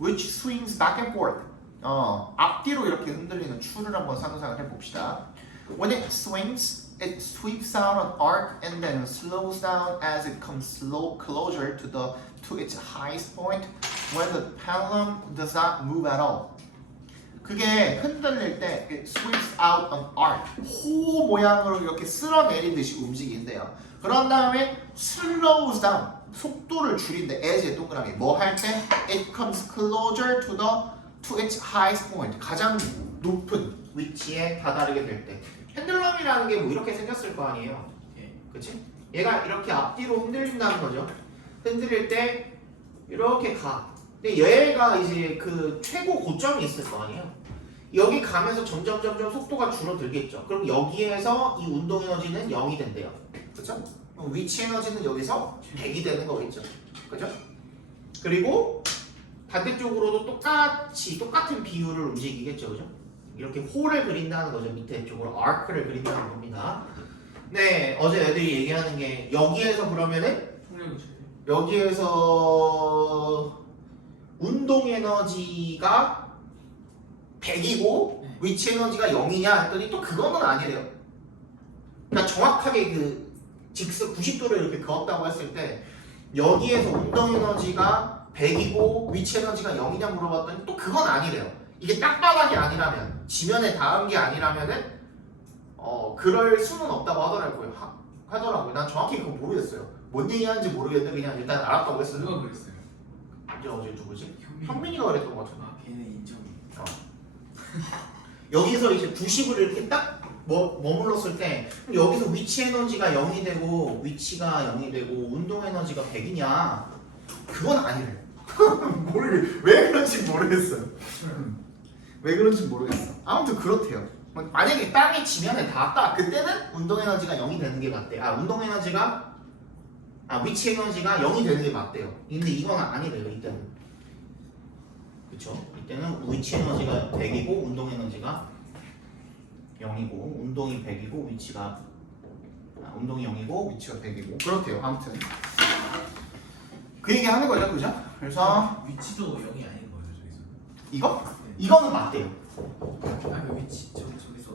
which swings back and forth. 앞뒤로 이렇게 흔들리는 추를 한번 상상을 해봅시다. When it swings, it sweeps out an arc and then slows down as it comes closer to its highest point. When the pendulum does not move at all. 그게 흔들릴 때 it sweeps out an arc 호 모양으로 이렇게 쓸어내리듯이 움직인대요. 그런 다음에 slows down 속도를 줄인대. as의 동그라미 뭐 할 때 it comes closer to its highest point 가장 높은 위치에 다다르게 될 때. 펜들럼이라는 게 뭐 이렇게 생겼을 거 아니에요. 그치? 얘가 이렇게 앞뒤로 흔들린다는 거죠. 흔들릴 때 이렇게 가. 근데 얘가 이제 그 최고 고점이 있을 거 아니에요. 여기 가면서 점점 속도가 줄어들겠죠. 그럼 여기에서 이 운동 에너지는 0이 된대요. 그죠? 위치 에너지는 여기서 100이 되는 거겠죠. 그죠? 그리고 반대쪽으로도 똑같은 비율을 움직이겠죠. 그죠? 이렇게 홀을 그린다는 거죠. 밑에 쪽으로 아크를 그린다는 겁니다. 네, 어제 애들이 얘기하는 게 여기에서 그러면은 여기에서 운동 에너지가 100이고 위치 에너지가 0이냐 했더니 또 그거는 아니래요. 그러니까 정확하게 그 직선 90도를 이렇게 그었다고 했을 때 여기에서 운동 에너지가 100이고 위치 에너지가 0이냐 물어봤더니 또 그건 아니래요. 이게 땅바닥이 아니라면 지면에 닿은 게 아니라면은 그럴 수는 없다고 하더라고요. 난 정확히 그거 모르겠어요. 뭔 얘기하는지 모르겠는데 그냥 일단 알았다고 했어요. 누가 그랬어요? 어제 누구지? 현민이가 그랬던 것 같은데. 아 걔는 인정. 여기서 이제 90을 이렇게 딱 머물렀을 때 여기서 위치 에너지가 0이 되고 위치가 0이 되고 운동 에너지가 100이냐? 그건 아니래. 왜 그런지 모르겠어요. 왜 그런지 모르겠어. 아무튼 그렇대요. 만약에 땅의 지면에 닿았다. 그때는 운동 에너지가 0이 되는 게 맞대. 운동 에너지가 위치 에너지가 0이 되는 게 맞대요. 근데 이건 아니래요. 이때는. 그쵸? 이때는 위치 에너지가 100이고 운동 에너지가 0이고 운동이 100이고 위치가 운동이 0이고 위치가 100이고 그렇대요. 아무튼 그 얘기 하는 거죠, 그죠? 그래서 위치도 0이 아닌 거예요 저기서. 이거? 이거는 맞대요. 아니 위치 저기서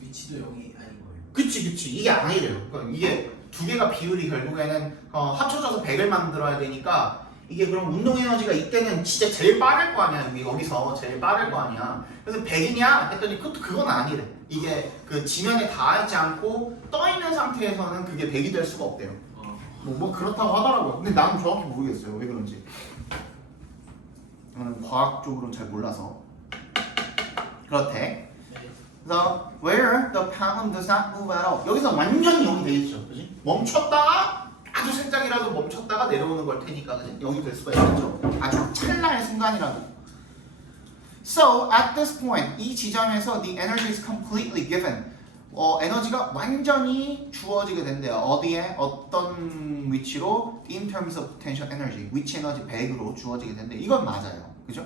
위치도 0이 아닌 거예요. 그치 이게 아니래요. 그러니까 이게 두 개가 비율이 결국에는 합쳐져서 100을 만들어야 되니까 이게 그럼 운동 에너지가 이때는 진짜 제일 빠를 거 아니야. 여기서 제일 빠를 거 아니야. 그래서 100이냐 했더니 그건 아니래. 이게 그 지면에 닿지 않고 떠 있는 상태에서는 그게 100이 될 수가 없대요. 뭐 그렇다고 하더라고요. 근데 나는 정확히 모르겠어요. 왜 그런지. 저는 과학적으로는 잘 몰라서. 그렇대. 그래서 where the pendulum does not move at all. 여기서 완전히 0이 되겠죠. 그지? 멈췄다가 아주 살짝이라도 멈췄다가 내려오는 걸 테니까 그지? 0이 될 수가 있겠죠. 아주 찰나의 순간이라도. So at this point, 이 지점에서 the energy is completely given. 에너지가 완전히 주어지게 된대요. 어디에? 어떤 위치로? In terms of potential energy. 위치 에너지 100으로 주어지게 된대요. 이건 맞아요. 그죠?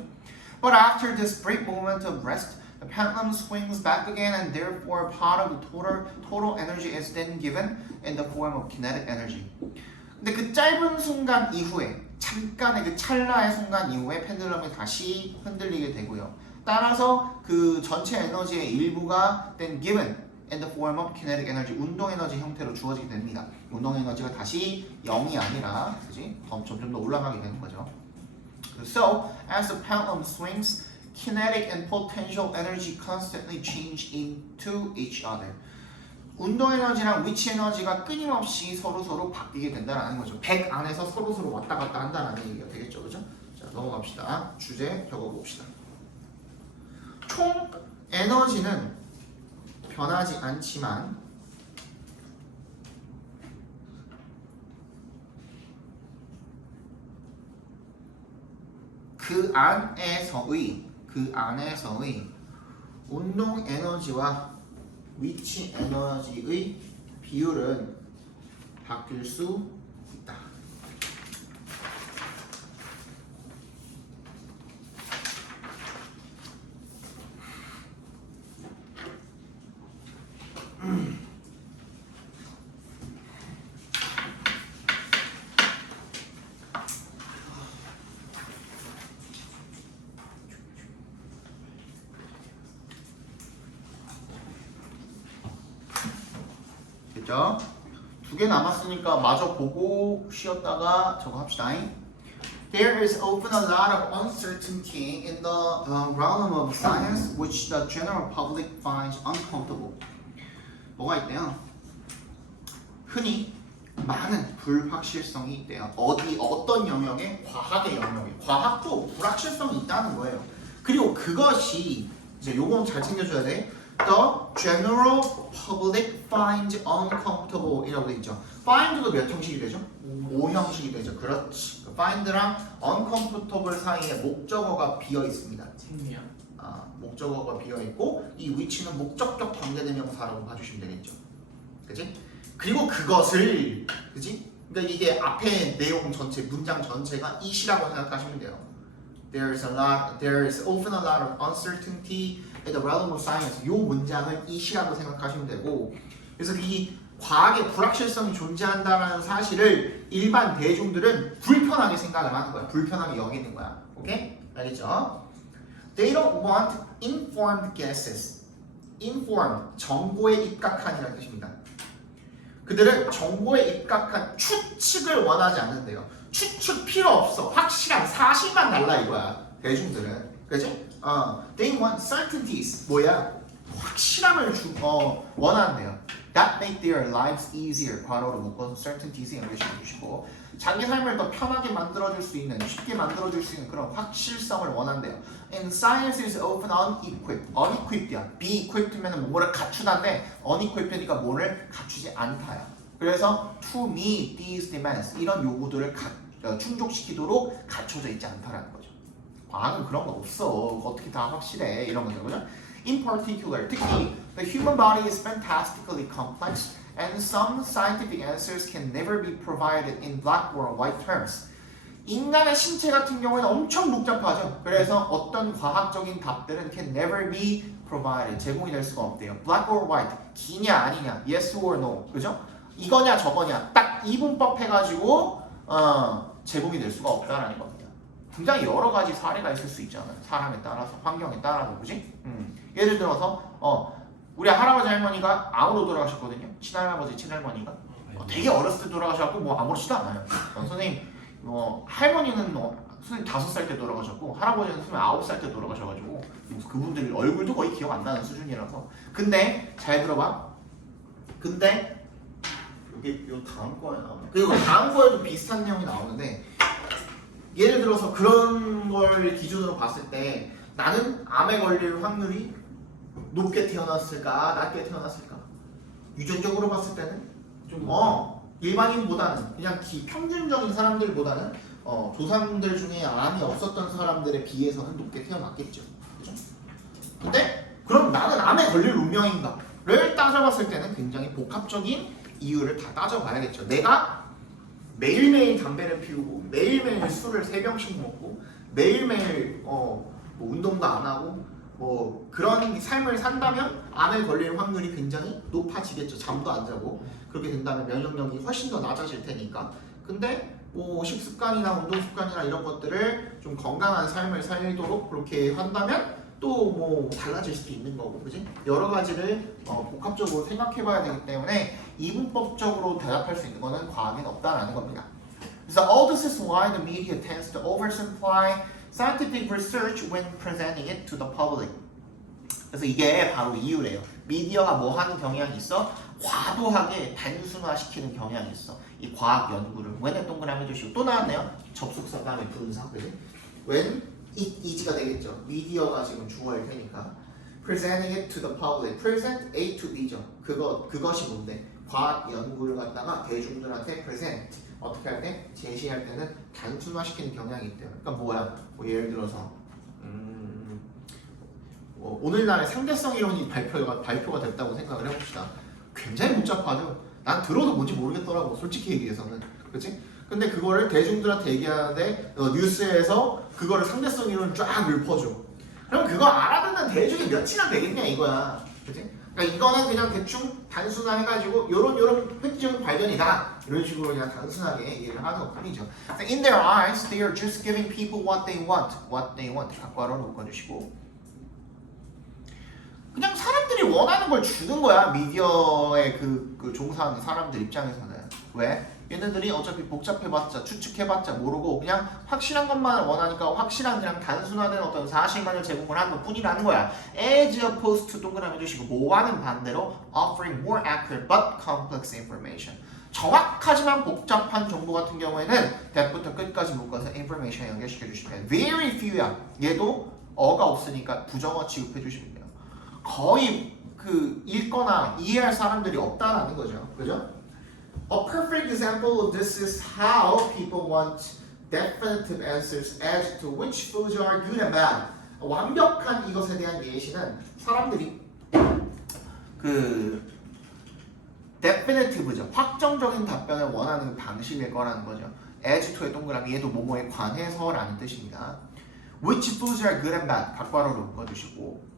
But after this brief moment of rest, the pendulum swings back again and therefore part of the total energy is then given in the form of kinetic energy. 근데 그 짧은 순간 이후에 잠깐의 그 찰나의 순간 이후에 펜들럼이 다시 흔들리게 되고요. 따라서 그 전체 에너지의 일부가 then given in the form of kinetic energy, 운동 에너지 형태로 주어지게 됩니다. 운동 에너지가 다시 0이 아니라, 그지? 점점 더 올라가게 되는 거죠. So, as the pendulum swings, kinetic and potential energy constantly change into each other. 운동 에너지랑 위치 에너지가 끊임없이 서로 바뀌게 된다는 거죠. 100 안에서 서로 왔다 갔다 한다는 얘기가 되겠죠, 그죠? 자, 넘어갑시다. 주제 적어봅시다. 총 에너지는 변하지 않지만 그 안에서의 운동 에너지와 위치 에너지의 비율은 바뀔 수 있다. 됐죠? 두 개 남았으니까 마저 보고 쉬었다가 저거 합시다. There is often a lot of uncertainty in the realm of science which the general public finds uncomfortable. 뭐가 있대요? 흔히 많은 불확실성이 있대요. 어떤 영역에? 과학의 영역에. 과학도 불확실성이 있다는 거예요. 그리고 그것이 이제 요건 잘 챙겨줘야 돼. The general public finds uncomfortable 이라고 돼 있죠. find도 몇 형식이 되죠? 5형식이 되죠. 그렇지. find랑 uncomfortable 사이에 목적어가 비어 있습니다. 생리야? 목적어가 비어 있고 이 위치는 목적격 관계대명사라고 봐주시면 되겠죠. 그치? 그리고 그것을, 그치? 그러니까 이게 앞에 내용 전체, 문장 전체가 it이라고 생각하시면 돼요. There is often a lot of uncertainty in the realm of science. 이 문장은 it이라고 생각하시면 되고, 그래서 이 과학의 불확실성이 존재한다는 사실을 일반 대중들은 불편하게 생각을 하는 거야. 불편하게 여기는 거야. 오케이? 알겠죠? They don't want informed guesses. Informed, 정보에 입각한이라는 뜻입니다. 그들은 정보에 입각한 추측을 원하지 않는데요. 추측 필요 없어. 확실한 사실만 달라 이거야. 대중들은. 그치? They want certainties. 뭐야? 확실함을 원하는데요. that make their lives easier. 괄호로 묶어서 certainties 연결시켜 주시고 자기 삶을 더 편하게 만들어줄 수 있는, 쉽게 만들어줄 수 있는 그런 확실성을 원한대요. And science is often unequipped. unequipped야. be equipped면 뭐를 갖추다인데 unequipped니까 뭐를 갖추지 않다야. 그래서 to meet these demands 이런 요구들을 충족시키도록 갖춰져 있지 않다라는 거죠. 과학은 그런 거 없어. 어떻게 다 확실해 이런 거죠, 그죠? In particular, 특히 the human body is fantastically complex, and some scientific answers can never be provided in black or white terms. 인간의 신체 같은 경우에는 엄청 복잡하죠. 그래서 어떤 과학적인 답들은 can never be provided, 제공이 될 수가 없대요. Black or white, 기냐 아니냐, yes or no, 그죠? 이거냐 저거냐, 딱 이분법 해가지고 제공이 될 수가 없다라는 겁니다. 굉장히 여러 가지 사례가 있을 수 있잖아요. 사람에 따라서, 환경에 따라서, 그지? 예를 들어서 우리 할아버지 할머니가 암으로 돌아가셨거든요. 친할아버지 친할머니가 되게 어렸을 때 돌아가셨고 뭐 아무렇지도 않아요. 선생님 할머니는 선생님 5살 때 돌아가셨고 할아버지는 29살 때 돌아가셔가지고 그분들 얼굴도 거의 기억 안 나는 수준이라서. 근데 잘 들어봐. 근데 이게 요 다음 거에 나오네. 그리고 다음 거에도 비슷한 내용이 나오는데 예를 들어서 그런 걸 기준으로 봤을 때 나는 암에 걸릴 확률이 높게 태어났을까 낮게 태어났을까? 유전적으로 봤을 때는 좀 일반인보다는 그냥 평균적인 사람들보다는 조상들 중에 암이 없었던 사람들에 비해서는 높게 태어났겠죠. 그죠? 근데 그럼 나는 암에 걸릴 운명인가를 따져봤을 때는 굉장히 복합적인 이유를 다 따져봐야겠죠. 내가 매일매일 담배를 피우고 매일매일 술을 3병씩 먹고 매일매일 뭐 운동도 안 하고 뭐 그런 삶을 산다면 암에 걸릴 확률이 굉장히 높아지겠죠. 잠도 안 자고 그렇게 된다면 면역력이 훨씬 더 낮아질 테니까. 근데 뭐 식습관이나 운동 습관이나 이런 것들을 좀 건강한 삶을 살도록 그렇게 한다면 또 뭐 달라질 수도 있는 거고, 그지? 여러 가지를 복합적으로 생각해봐야 되기 때문에 이분법적으로 대답할 수 있는 거는 과학엔 없다라는 겁니다. 그래서 all this is why the media tends to oversimplify scientific research when presenting it to the public. 그래서 이게 바로 이유래요. 미디어가 뭐 하는 경향이 있어? 과도하게 단순화시키는 경향이 있어. 이 과학 연구를. when에 동그라미 해주시고 또 나왔네요. 접속사 다음에 분사, 그지? when 이지가 되겠죠. 미디어가 지금 주어일 테니까. presenting it to the public. present A to B죠. 그것이 뭔데? 과학 연구를 갖다가 대중들한테 present. 어떻게 할 때? 제시할 때는 단순화시키는 경향이 있대요. 그러니까 뭐야? 뭐 예를 들어서 오늘날의 상대성 이론이 발표가 됐다고 생각을 해봅시다. 굉장히 복잡하죠. 난 들어도 뭔지 모르겠더라고. 솔직히 얘기해서는. 그렇지? 근데 그거를 대중들한테 얘기하는데 뉴스에서 그거를 상대성 이론을 쫙 읊어줘. 그럼 그거 알아듣는 대중이 몇이나 되겠냐 이거야. 그치? 그러니까 이거는 그냥 대충 단순화해가지고 요런 획기적인 발견이다. 이런 식으로 그냥 단순하게 얘기를 하는 것 뿐이죠. In their eyes, they are just giving people what they want. What they want. 각과로 묶어주시고. 그냥 사람들이 원하는 걸 주는 거야. 미디어에 그 종사하는 사람들 입장에서는. 왜? 얘네들이 어차피 복잡해봤자 추측해봤자 모르고 그냥 확실한 것만을 원하니까 확실한 그냥 단순화된 어떤 사실만을 제공을 하는 것 뿐이라는 거야. As opposed to 동그라미 해주시고 뭐와는 반대로 offering more accurate but complex information. 정확하지만 복잡한 정보 같은 경우에는 대부터 끝까지 묶어서 information 연결시켜 주시면 very few야. 얘도 어가 없으니까 부정어 취급해 주시면 돼요. 거의 읽거나 이해할 사람들이 없다라는 거죠. 그죠? A perfect example of this is how people want definitive answers as to which foods are good and bad. 완벽한 이것에 대한 예시는 사람들이 definitive죠. 확정적인 답변을 원하는 방식일 거라는 거죠. as to의 동그라미 얘도 뭐뭐에 관해서라는 뜻입니다. Which foods are good and bad? 각괄호로 묶어주시고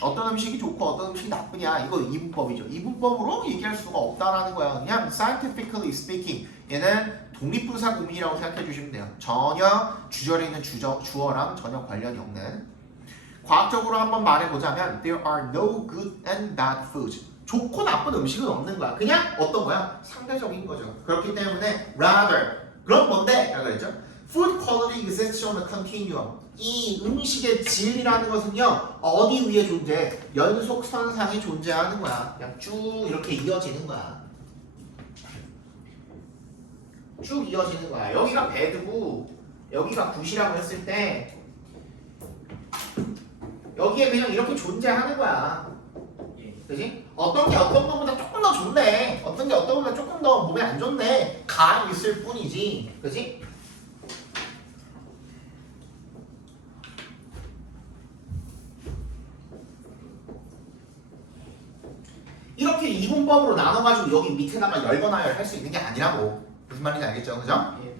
어떤 음식이 좋고 어떤 음식이 나쁘냐 이거 이분법이죠. 이분법으로 얘기할 수가 없다라는 거야. 그냥 scientifically speaking 얘는 독립분사 구문이라고 생각해 주시면 돼요. 전혀 주절에 있는 주어랑 전혀 관련이 없는. 과학적으로 한번 말해보자면 there are no good and bad foods. 좋고 나쁜 음식은 없는 거야. 그냥 어떤 거야? 상대적인 거죠. 그렇기 때문에 rather 그럼 뭔데? 라고 그랬죠. Food quality exists on a continuum. 이 음식의 질이라는 것은요 어디 위에 존재? 연속선상에 존재하는 거야. 그냥 쭉 이렇게 이어지는 거야. 쭉 이어지는 거야. 여기가 배드고 여기가 굿이라고 했을 때 여기에 그냥 이렇게 존재하는 거야. 예. 그지? 어떤 게 어떤 것보다 조금 더 좋네. 어떤 게 어떤 것보다 조금 더 몸에 안 좋네. 가 있을 뿐이지. 그지? 이렇게 이분법으로 나눠가지고 여기 밑에다가 열거나열 할 수 있는 게 아니라고. 무슨 말인지 알겠죠? 그죠? 예.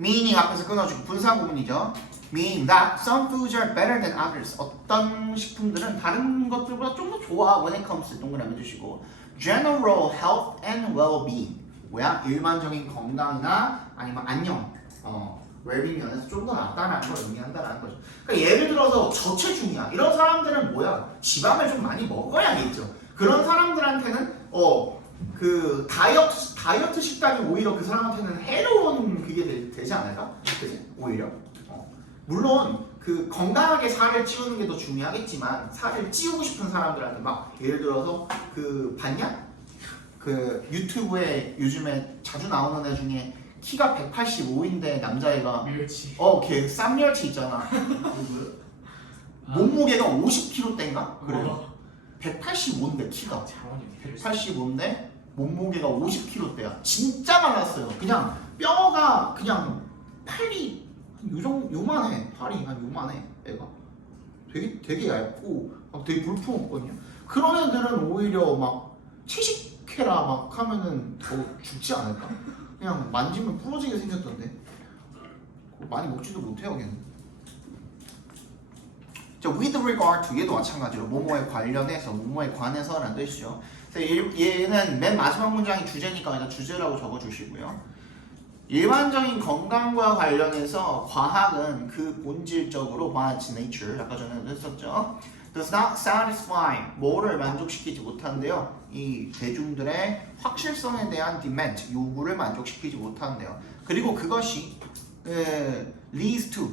meaning 앞에서 끊어주고 분사 구문이죠. meaning that some foods are better than others. 어떤 식품들은 다른 것들보다 좀 더 좋아. when it comes to 동그라미 주시고 general health and well-being. 뭐야? 일반적인 건강이나 아니면 안녕, 웰빙 면에서 좀 더 낫다라는 걸 의미한다라는 거죠. 그러니까 예를 들어서 저체중이야. 이런 사람들은 뭐야? 지방을 좀 많이 먹어야겠죠. 그런 사람들한테는 그 다이어트 식단이 오히려 그 사람한테는 해로운 그게 되지 않을까? 그지? 오히려. 물론 그 건강하게 살을 찌우는 게 더 중요하겠지만 살을 찌우고 싶은 사람들한테 막 예를 들어서 그 봤냐? 그 유튜브에 요즘에 자주 나오는 애 중에 키가 185인데 남자애가 멸치. 걔 쌈멸치 있잖아. 누구요? 몸무게가 50kg대인가? 그래요. 185인데 키가 장원이 185인데 몸무게가 50kg대야. 진짜 많았어요. 그냥 뼈가 그냥 팔이 요만해. 팔이 한 요만해. 애가 되게 얇고 되게 볼품없거든요. 그런 애들은 오히려 막 채식해라 막 하면은 더 죽지 않을까? 그냥 만지면 부러지게 생겼던데. 많이 먹지도 못해요, 걔는. 자, with regard to 얘도 마찬가지로 뭐뭐에 관련해서 뭐뭐에 관해서라는 뜻이죠. 얘는 맨 마지막 문장이 주제니까 일단 주제라고 적어주시고요. 일반적인 건강과 관련해서 과학은 그 본질적으로 by its nature 아까 전에도 했었죠. does not satisfy 뭐를 만족시키지 못한대요. 이 대중들의 확실성에 대한 demand 요구를 만족시키지 못한대요. 그리고 그것이 leads to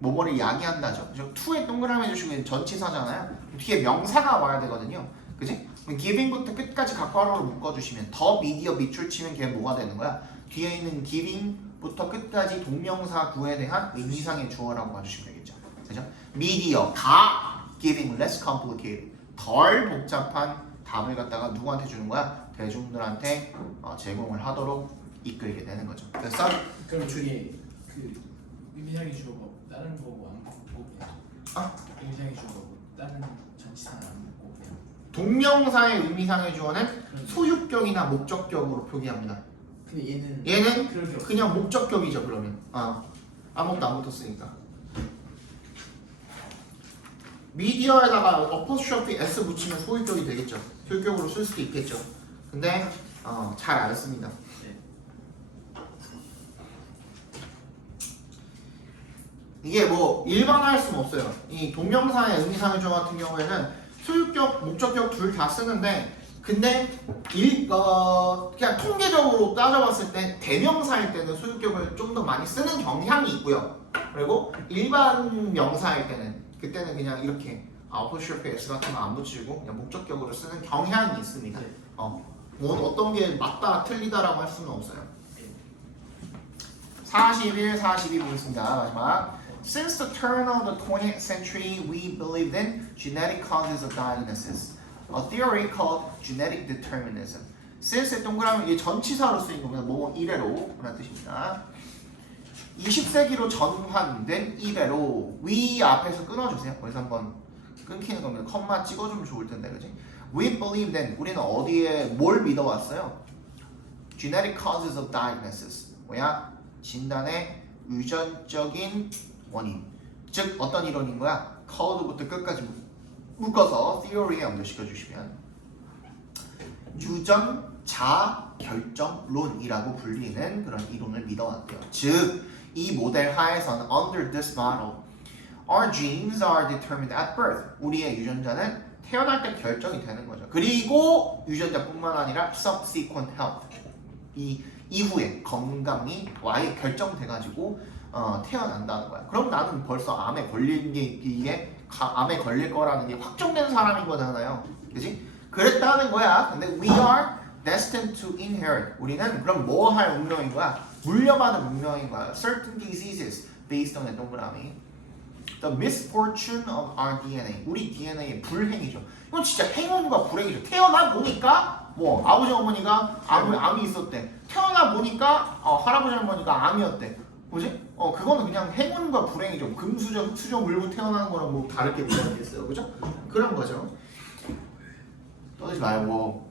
뭐뭐를 야기한다죠. to에 동그라미 해주시면 전치사잖아요. 뒤에 명사가 와야 되거든요. 그지? giving부터 끝까지 각괄호로 묶어주시면 더 미디어 밑줄 치면 걔 뭐가 되는 거야? 뒤에 있는 giving부터 끝까지 동명사 구에 대한 의미상의 주어라고 봐주시면 되겠죠. 그죠? 미디어 다 giving less complicated 덜 복잡한 답을 갖다가 누구한테 주는 거야? 대중들한테 제공을 하도록 이끌게 되는 거죠. 그래서 그럼 저기 그 의미상의 주어가 다른 거고 안 먹고 그냥 의미상의 주어가 다른 전치사는 안 먹고 그냥 동명사의 의미상의 주어는 소유격이나 목적격으로 표기합니다. 근데 얘는 그런 게 없어. 그냥 목적격이죠. 그러면 아무것도 안 붙었으니까. 미디어에다가 어퍼스트로피 s 붙이면 소유격이 되겠죠. 소유격으로 쓸 수도 있겠죠. 근데 잘 안 씁니다. 이게 뭐 일반화할 수는 없어요. 이 동명사의 의미상의 주어 같은 경우에는 소유격, 목적격 둘 다 쓰는데 근데 그냥 통계적으로 따져봤을 때 대명사일 때는 소유격을 좀 더 많이 쓰는 경향이 있고요. 그리고 일반 명사일 때는 그때는 그냥 이렇게 어퍼스트로피 s 같은 거 안 붙이고 그냥 목적격으로 쓰는 경향이 있습니다. 뭐 어떤 게 맞다 틀리다라고 할 수는 없어요. 41, 42 보겠습니다. 마지막. Since the turn of the 20th century, we believed in genetic causes of diagnosis, a theory called genetic determinism. Since의 동그라미 이게 전치사로 쓰인 겁니다. 뭐 이래로 라는 뜻입니다. 20세기로 전환된 이래로 we 앞에서 끊어주세요. 그래서 한번 끊기는 겁니다. 컴마 찍어주면 좋을 텐데, 그지? We believed in 우리는 어디에 뭘 믿어왔어요? Genetic causes of diagnosis. 뭐야? 진단의 유전적인 원인. 즉 어떤 이론인 거야? code부터 끝까지 묶어서 theory에 연결시켜 주시면 유전 자결정론이라고 불리는 그런 이론을 믿어왔대요. 즉 이 모델 하에서는 under this model, our genes are determined at birth. 우리의 유전자는 태어날 때 결정이 되는 거죠. 그리고 유전자뿐만 아니라 subsequent health, 이 이후에 건강이 와에 결정돼가지고 태어난다는 거야. 그럼 나는 벌써 암에 걸린 게 이게 암에 걸릴 거라는 게 확정된 사람인 거잖아요. 그지? 그랬다는 거야. 근데 we are destined to inherit. 우리는 그럼 뭐 할 운명인 거야? 물려받은 운명인 거야. Certain diseases based on 동그라미. The misfortune of our DNA. 우리 DNA의 불행이죠. 이건 진짜 행운과 불행이죠. 태어나 보니까 뭐 아버지 어머니가 암이 있었대. 태어나 보니까 할아버지 할머니가 암이었대. 뭐지? 그거는 그냥 행운과 불행이죠. 금수저, 흑수저 물고 태어나는 거랑 뭐 다를 게 뭐가 있겠어요. 그죠? 그런 거죠. 떠들지 말고.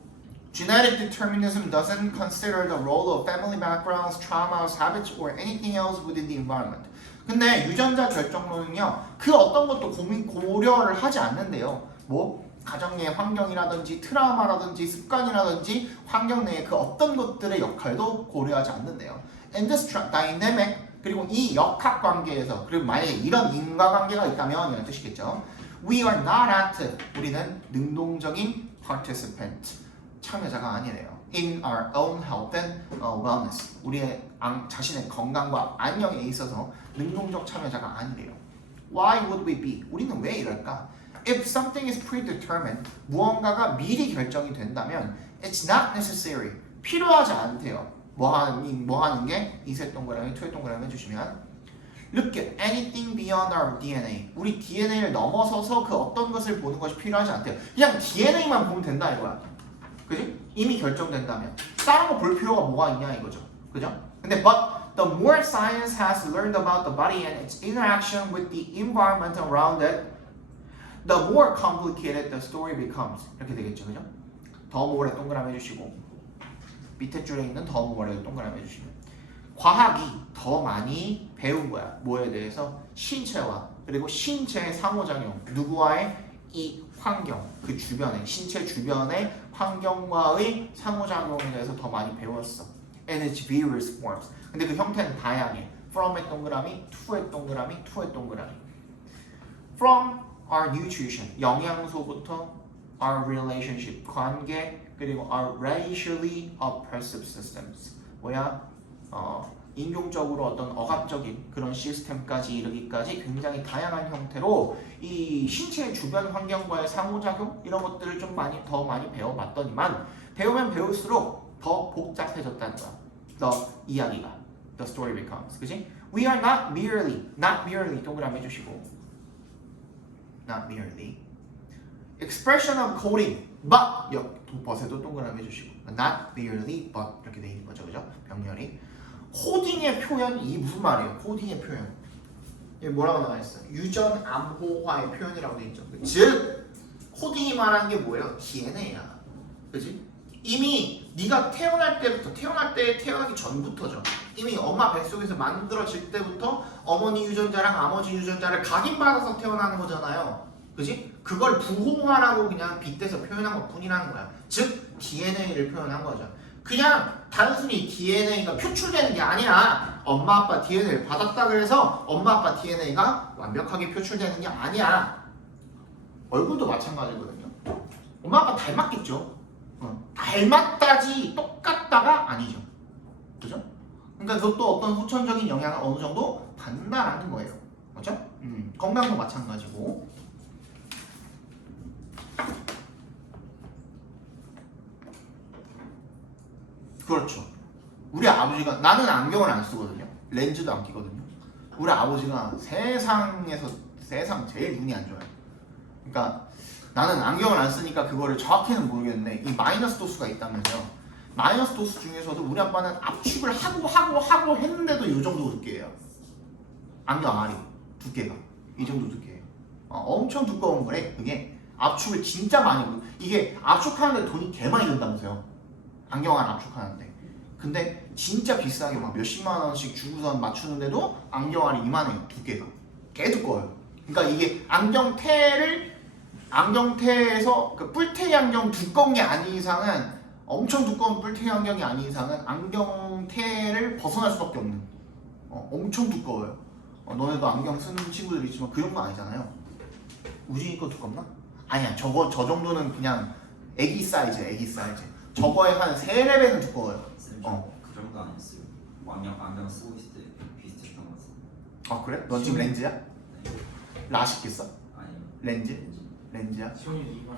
Genetic determinism doesn't consider the role of family backgrounds, traumas, habits, or anything else within the environment. 근데 유전자 결정론은요, 그 어떤 것도 고려를 하지 않는데요. 뭐 가정 내 환경이라든지 트라우마라든지 습관이라든지 환경 내의 그 어떤 것들의 역할도 고려하지 않는데요. And this dynamic, 그리고 이 역학 관계에서, 그리고 만약에 이런 인과관계가 있다면 이런 뜻이겠죠. We are not active. 우리는 능동적인 participant. 참여자가 아니래요. In our own health and wellness. 우리의 자신의 건강과 안녕에 있어서 능동적 참여자가 아니래요. Why would we be? 우리는 왜 이럴까? If something is predetermined, 무언가가 미리 결정이 된다면 it's not necessary. 필요하지 않대요. 뭐 하는 게 이세 동그라미, 투의 동그라미 해주시면 Look at anything beyond our DNA. 우리 DNA를 넘어서서 그 어떤 것을 보는 것이 필요하지 않대요. 그냥 DNA만 보면 된다 이거야. 그지? 이미 결정된다면 다른 거 볼 필요가 뭐가 있냐 이거죠. 그죠? 근데 but the more science has learned about the body and its interaction with the environment around it, the more complicated the story becomes. 이렇게 되겠죠. 그죠? 더 모래 동그라미 해주시고 밑에 줄에 있는 더 모래도 동그라미 해주시면 과학이 더 많이 배운 거야. 뭐에 대해서? 신체와 그리고 신체의 상호작용. 누구와의? 이 환경, 그 주변에, 신체 주변의 환경과의 상호작용에 대해서 더 많이 배웠어. And its various forms. 근데 그 형태는 다양해. From의 동그라미, to의 동그라미, to의 동그라미. From our nutrition, 영양소부터 our relationship, 관계, 그리고 our racially oppressive systems. 뭐야? 인종적으로 어떤 억압적인 그런 시스템까지 이르기까지 굉장히 다양한 형태로 이 신체 주변 환경과의 상호작용 이런 것들을 좀 더 많이 배워봤더니만 배우면 배울수록 더 복잡해졌다는 거야. The 이야기가 The story becomes. 그치? We are not merely 동그라미 해주시고 not merely expression of coding but but에도 동그라미 해주시고 not merely but 이렇게 돼 있는 거죠. 그죠? 병렬이 코딩의 표현, 이 무슨 말이에요? 코딩의 표현. 이게 뭐라고 나와 있어? 유전 암호화의 표현이라고 돼 있죠. 즉 코딩이 말하는 게 뭐예요? DNA야. 그지? 이미 네가 태어날 때부터 태어나기 전부터죠. 이미 엄마 뱃속에서 만들어질 때부터 어머니 유전자랑 아버지 유전자를 각인받아서 태어나는 거잖아요. 그지? 그걸 부호화라고 그냥 빗대서 표현한 것 뿐이라는 거야. 즉 DNA를 표현한 거죠. 그냥 단순히 DNA가 표출되는 게 아니야. 엄마 아빠 DNA를 받았다 그래서 엄마 아빠 DNA가 완벽하게 표출되는 게 아니야. 얼굴도 마찬가지거든요. 엄마 아빠 닮았겠죠. 닮았다지 똑같다가 아니죠. 그죠? 그러니까 그것도 어떤 후천적인 영향을 어느 정도 받는다라는 거예요. 그죠? 건강도 마찬가지고. 그렇죠. 우리 아버지가 나는 안경을 안 쓰거든요. 렌즈도 안 끼거든요. 우리 아버지가 세상 제일 눈이 안 좋아요. 그러니까 나는 안경을 안 쓰니까 그거를 정확히는 모르겠는데 이 마이너스 도수가 있다면서요. 마이너스 도수 중에서도 우리 아빠는 압축을 하고 했는데도 이 정도 두께예요. 안경 알이 두께가 이 정도 두께예요. 엄청 두꺼운 거래. 그게 압축을 진짜 많이 이게 압축하는데 돈이 개 많이 든다면서요. 안경 하나 압축하는데. 근데 진짜 비싸게 막 몇십만 원씩 주고선 맞추는데도 안경알이 이만해요. 두께가 개 두꺼워요. 그러니까 이게 안경테에서 그 뿔테기 안경 두꺼운 게 아닌 이상은 엄청 두꺼운 뿔테기 안경이 아닌 이상은 안경테를 벗어날 수밖에 없는 엄청 두꺼워요. 너네도 안경 쓰는 친구들 있지만 그 정도 아니잖아요. 우진이 거 두껍나? 아니야. 저 정도는 그냥 애기 사이즈. 저거에 한 3레벨은 두꺼워요. 그 정도 아니었어요. 안경 쓰고 있을 때 비슷했던 것 같아요. 아 그래? 넌 지금 렌즈야? 라식 했어? 아니요. 렌즈야? 시원이 이거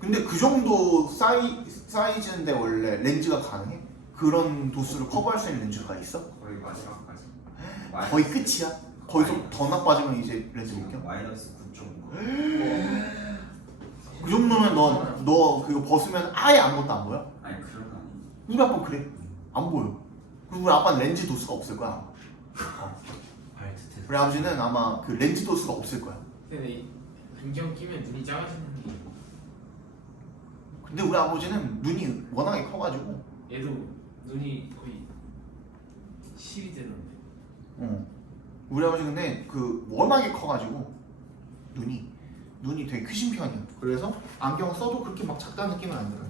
근데 그 정도 사이즈인데 원래 렌즈가 가능해? 그런 도수를 커버할 수 있는 렌즈가 있어? 거의 마지막까지. 거의 끝이야? 거기서 더 나빠지면 이제 렌즈 못 껴? 마이너스 9.9. 그 정도면 너 그거 벗으면 아예 아무것도 안 보여? 아니 그런 거 아니에요. 우리 아빠 그래 안 보여. 그리고 우리 아빠는 렌즈 도수가 없을 거야. 발트트. 우리 아버지는 아마 그 렌즈 도수가 없을 거야. 근데 이 안경 끼면 눈이 작아지는 게 근데 우리 아버지는 눈이 워낙에 커가지고 얘도 눈이 거의 10이 되던데. 우리 아버지 근데 그 워낙에 커가지고 눈이 되게 크신 편이야. 그래서 안경 써도 그렇게 막 작다는 느낌은 안 들어요.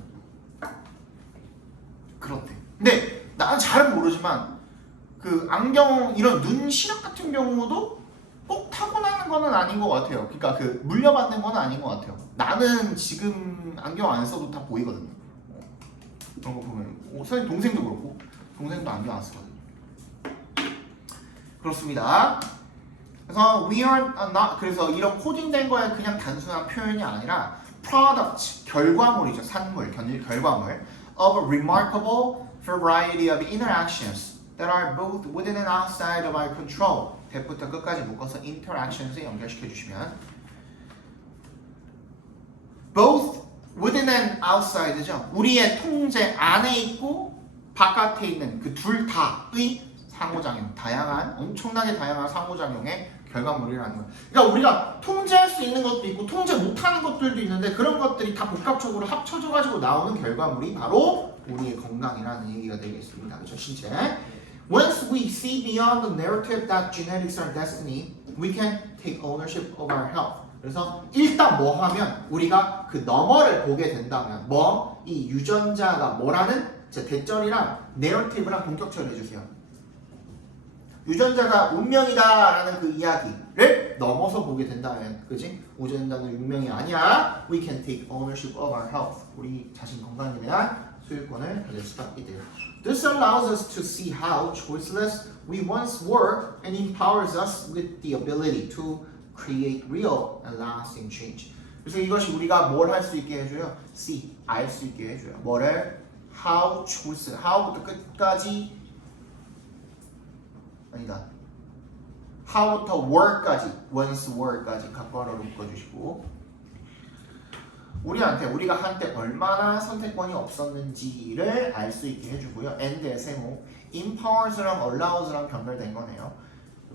그렇대. 근데 나는 잘은 모르지만 그 안경 이런 눈 시력 같은 경우도 꼭 타고나는 거는 아닌 것 같아요. 그러니까 그 물려받는 건 아닌 것 같아요. 나는 지금 안경 안 써도 다 보이거든요. 그런 거 보면 선생님 동생도 그렇고 동생도 안경 안 쓰거든요. 그렇습니다. 그래서 we are not 그래서 이런 코딩된 거에 그냥 단순한 표현이 아니라 product 결과물이죠. 산물 결과물 of a remarkable variety of interactions that are both within and outside of our control. 대부터 끝까지 묶어서 interactions에 연결시켜 주시면 both within and outside죠. 우리의 통제 안에 있고 바깥에 있는 그 둘 다의 상호작용, 엄청나게 다양한 상호작용의 결과물이라는 거예요. 그러니까 우리가 통제할 수 있는 것도 있고 통제 못하는 것들도 있는데 그런 것들이 다 복합적으로 합쳐져 가지고 나오는 결과물이 바로 우리의 건강이라는 얘기가 되겠습니다. 그렇죠? 신체. Once we see beyond the narrative that genetics are destiny, we can take ownership of our health. 그래서 일단 뭐 하면 우리가 그 너머를 보게 된다면 이 유전자가 뭐라는 대절이랑 내러티브랑 본격적으로 해주세요. 유전자가 운명이다라는 그 이야기를 넘어서 보게 된다면, 그지? 유전자는 운명이 아니야. We can take ownership of our health. 우리 자신 건강에 대한 소유권을 가질 수가 있대요. This allows us to see how choiceless we once were and empowers us with the ability to create real and lasting change. 그래서 이것이 우리가 뭘 할 수 있게 해줘요? See, 알 수 있게 해줘요. 뭐를? How choiceless, how부터 끝까지 아니다. how부터 were까지, once were까지 각괄호로 묶어주시고 우리가 한때 얼마나 선택권이 없었는지를 알 수 있게 해주고요. and의 세모, empowers랑 allows랑 연결된 거네요.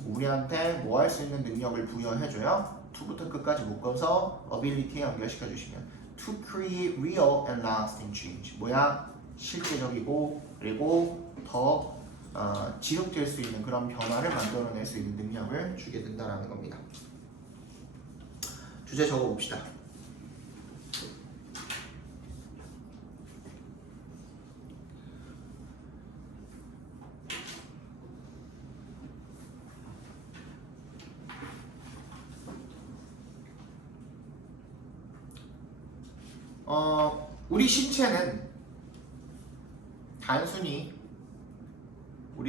우리한테 뭐 할 수 있는 능력을 부여해줘요. to부터 끝까지 묶어서 ability에 연결시켜 주시면 to create real and lasting change. 뭐야? 실제적이고 그리고 더 지속될 수 있는 그런 변화를 만들어낼 수 있는 능력을 주게 된다는 겁니다. 주제 적어봅시다. 우리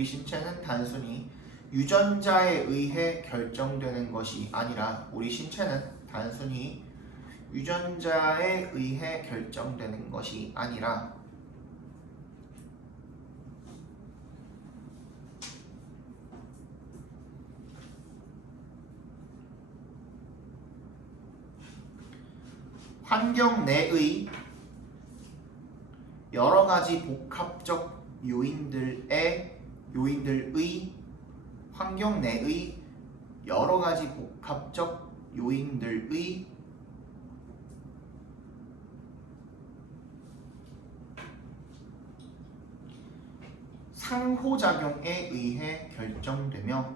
신체는 단순히 유전자에 의해 결정되는 것이 아니라 우리 신체는 단순히 유전자에 의해 결정되는 것이 아니라 환경 내의 여러 가지 복합적 환경 내의 여러 가지 복합적 요인들의 상호작용에 의해 결정되며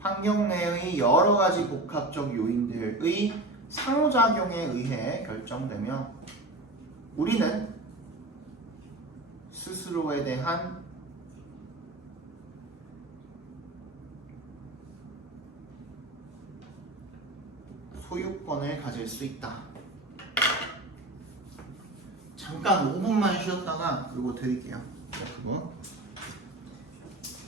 환경 내의 여러 가지 복합적 요인들의 상호작용에 의해 결정되며 우리는 스스로에 대한 소유권을 가질 수 있다. 자, 잠깐 5분만 쉬었다가 그리고 드릴게요. 자, 그거.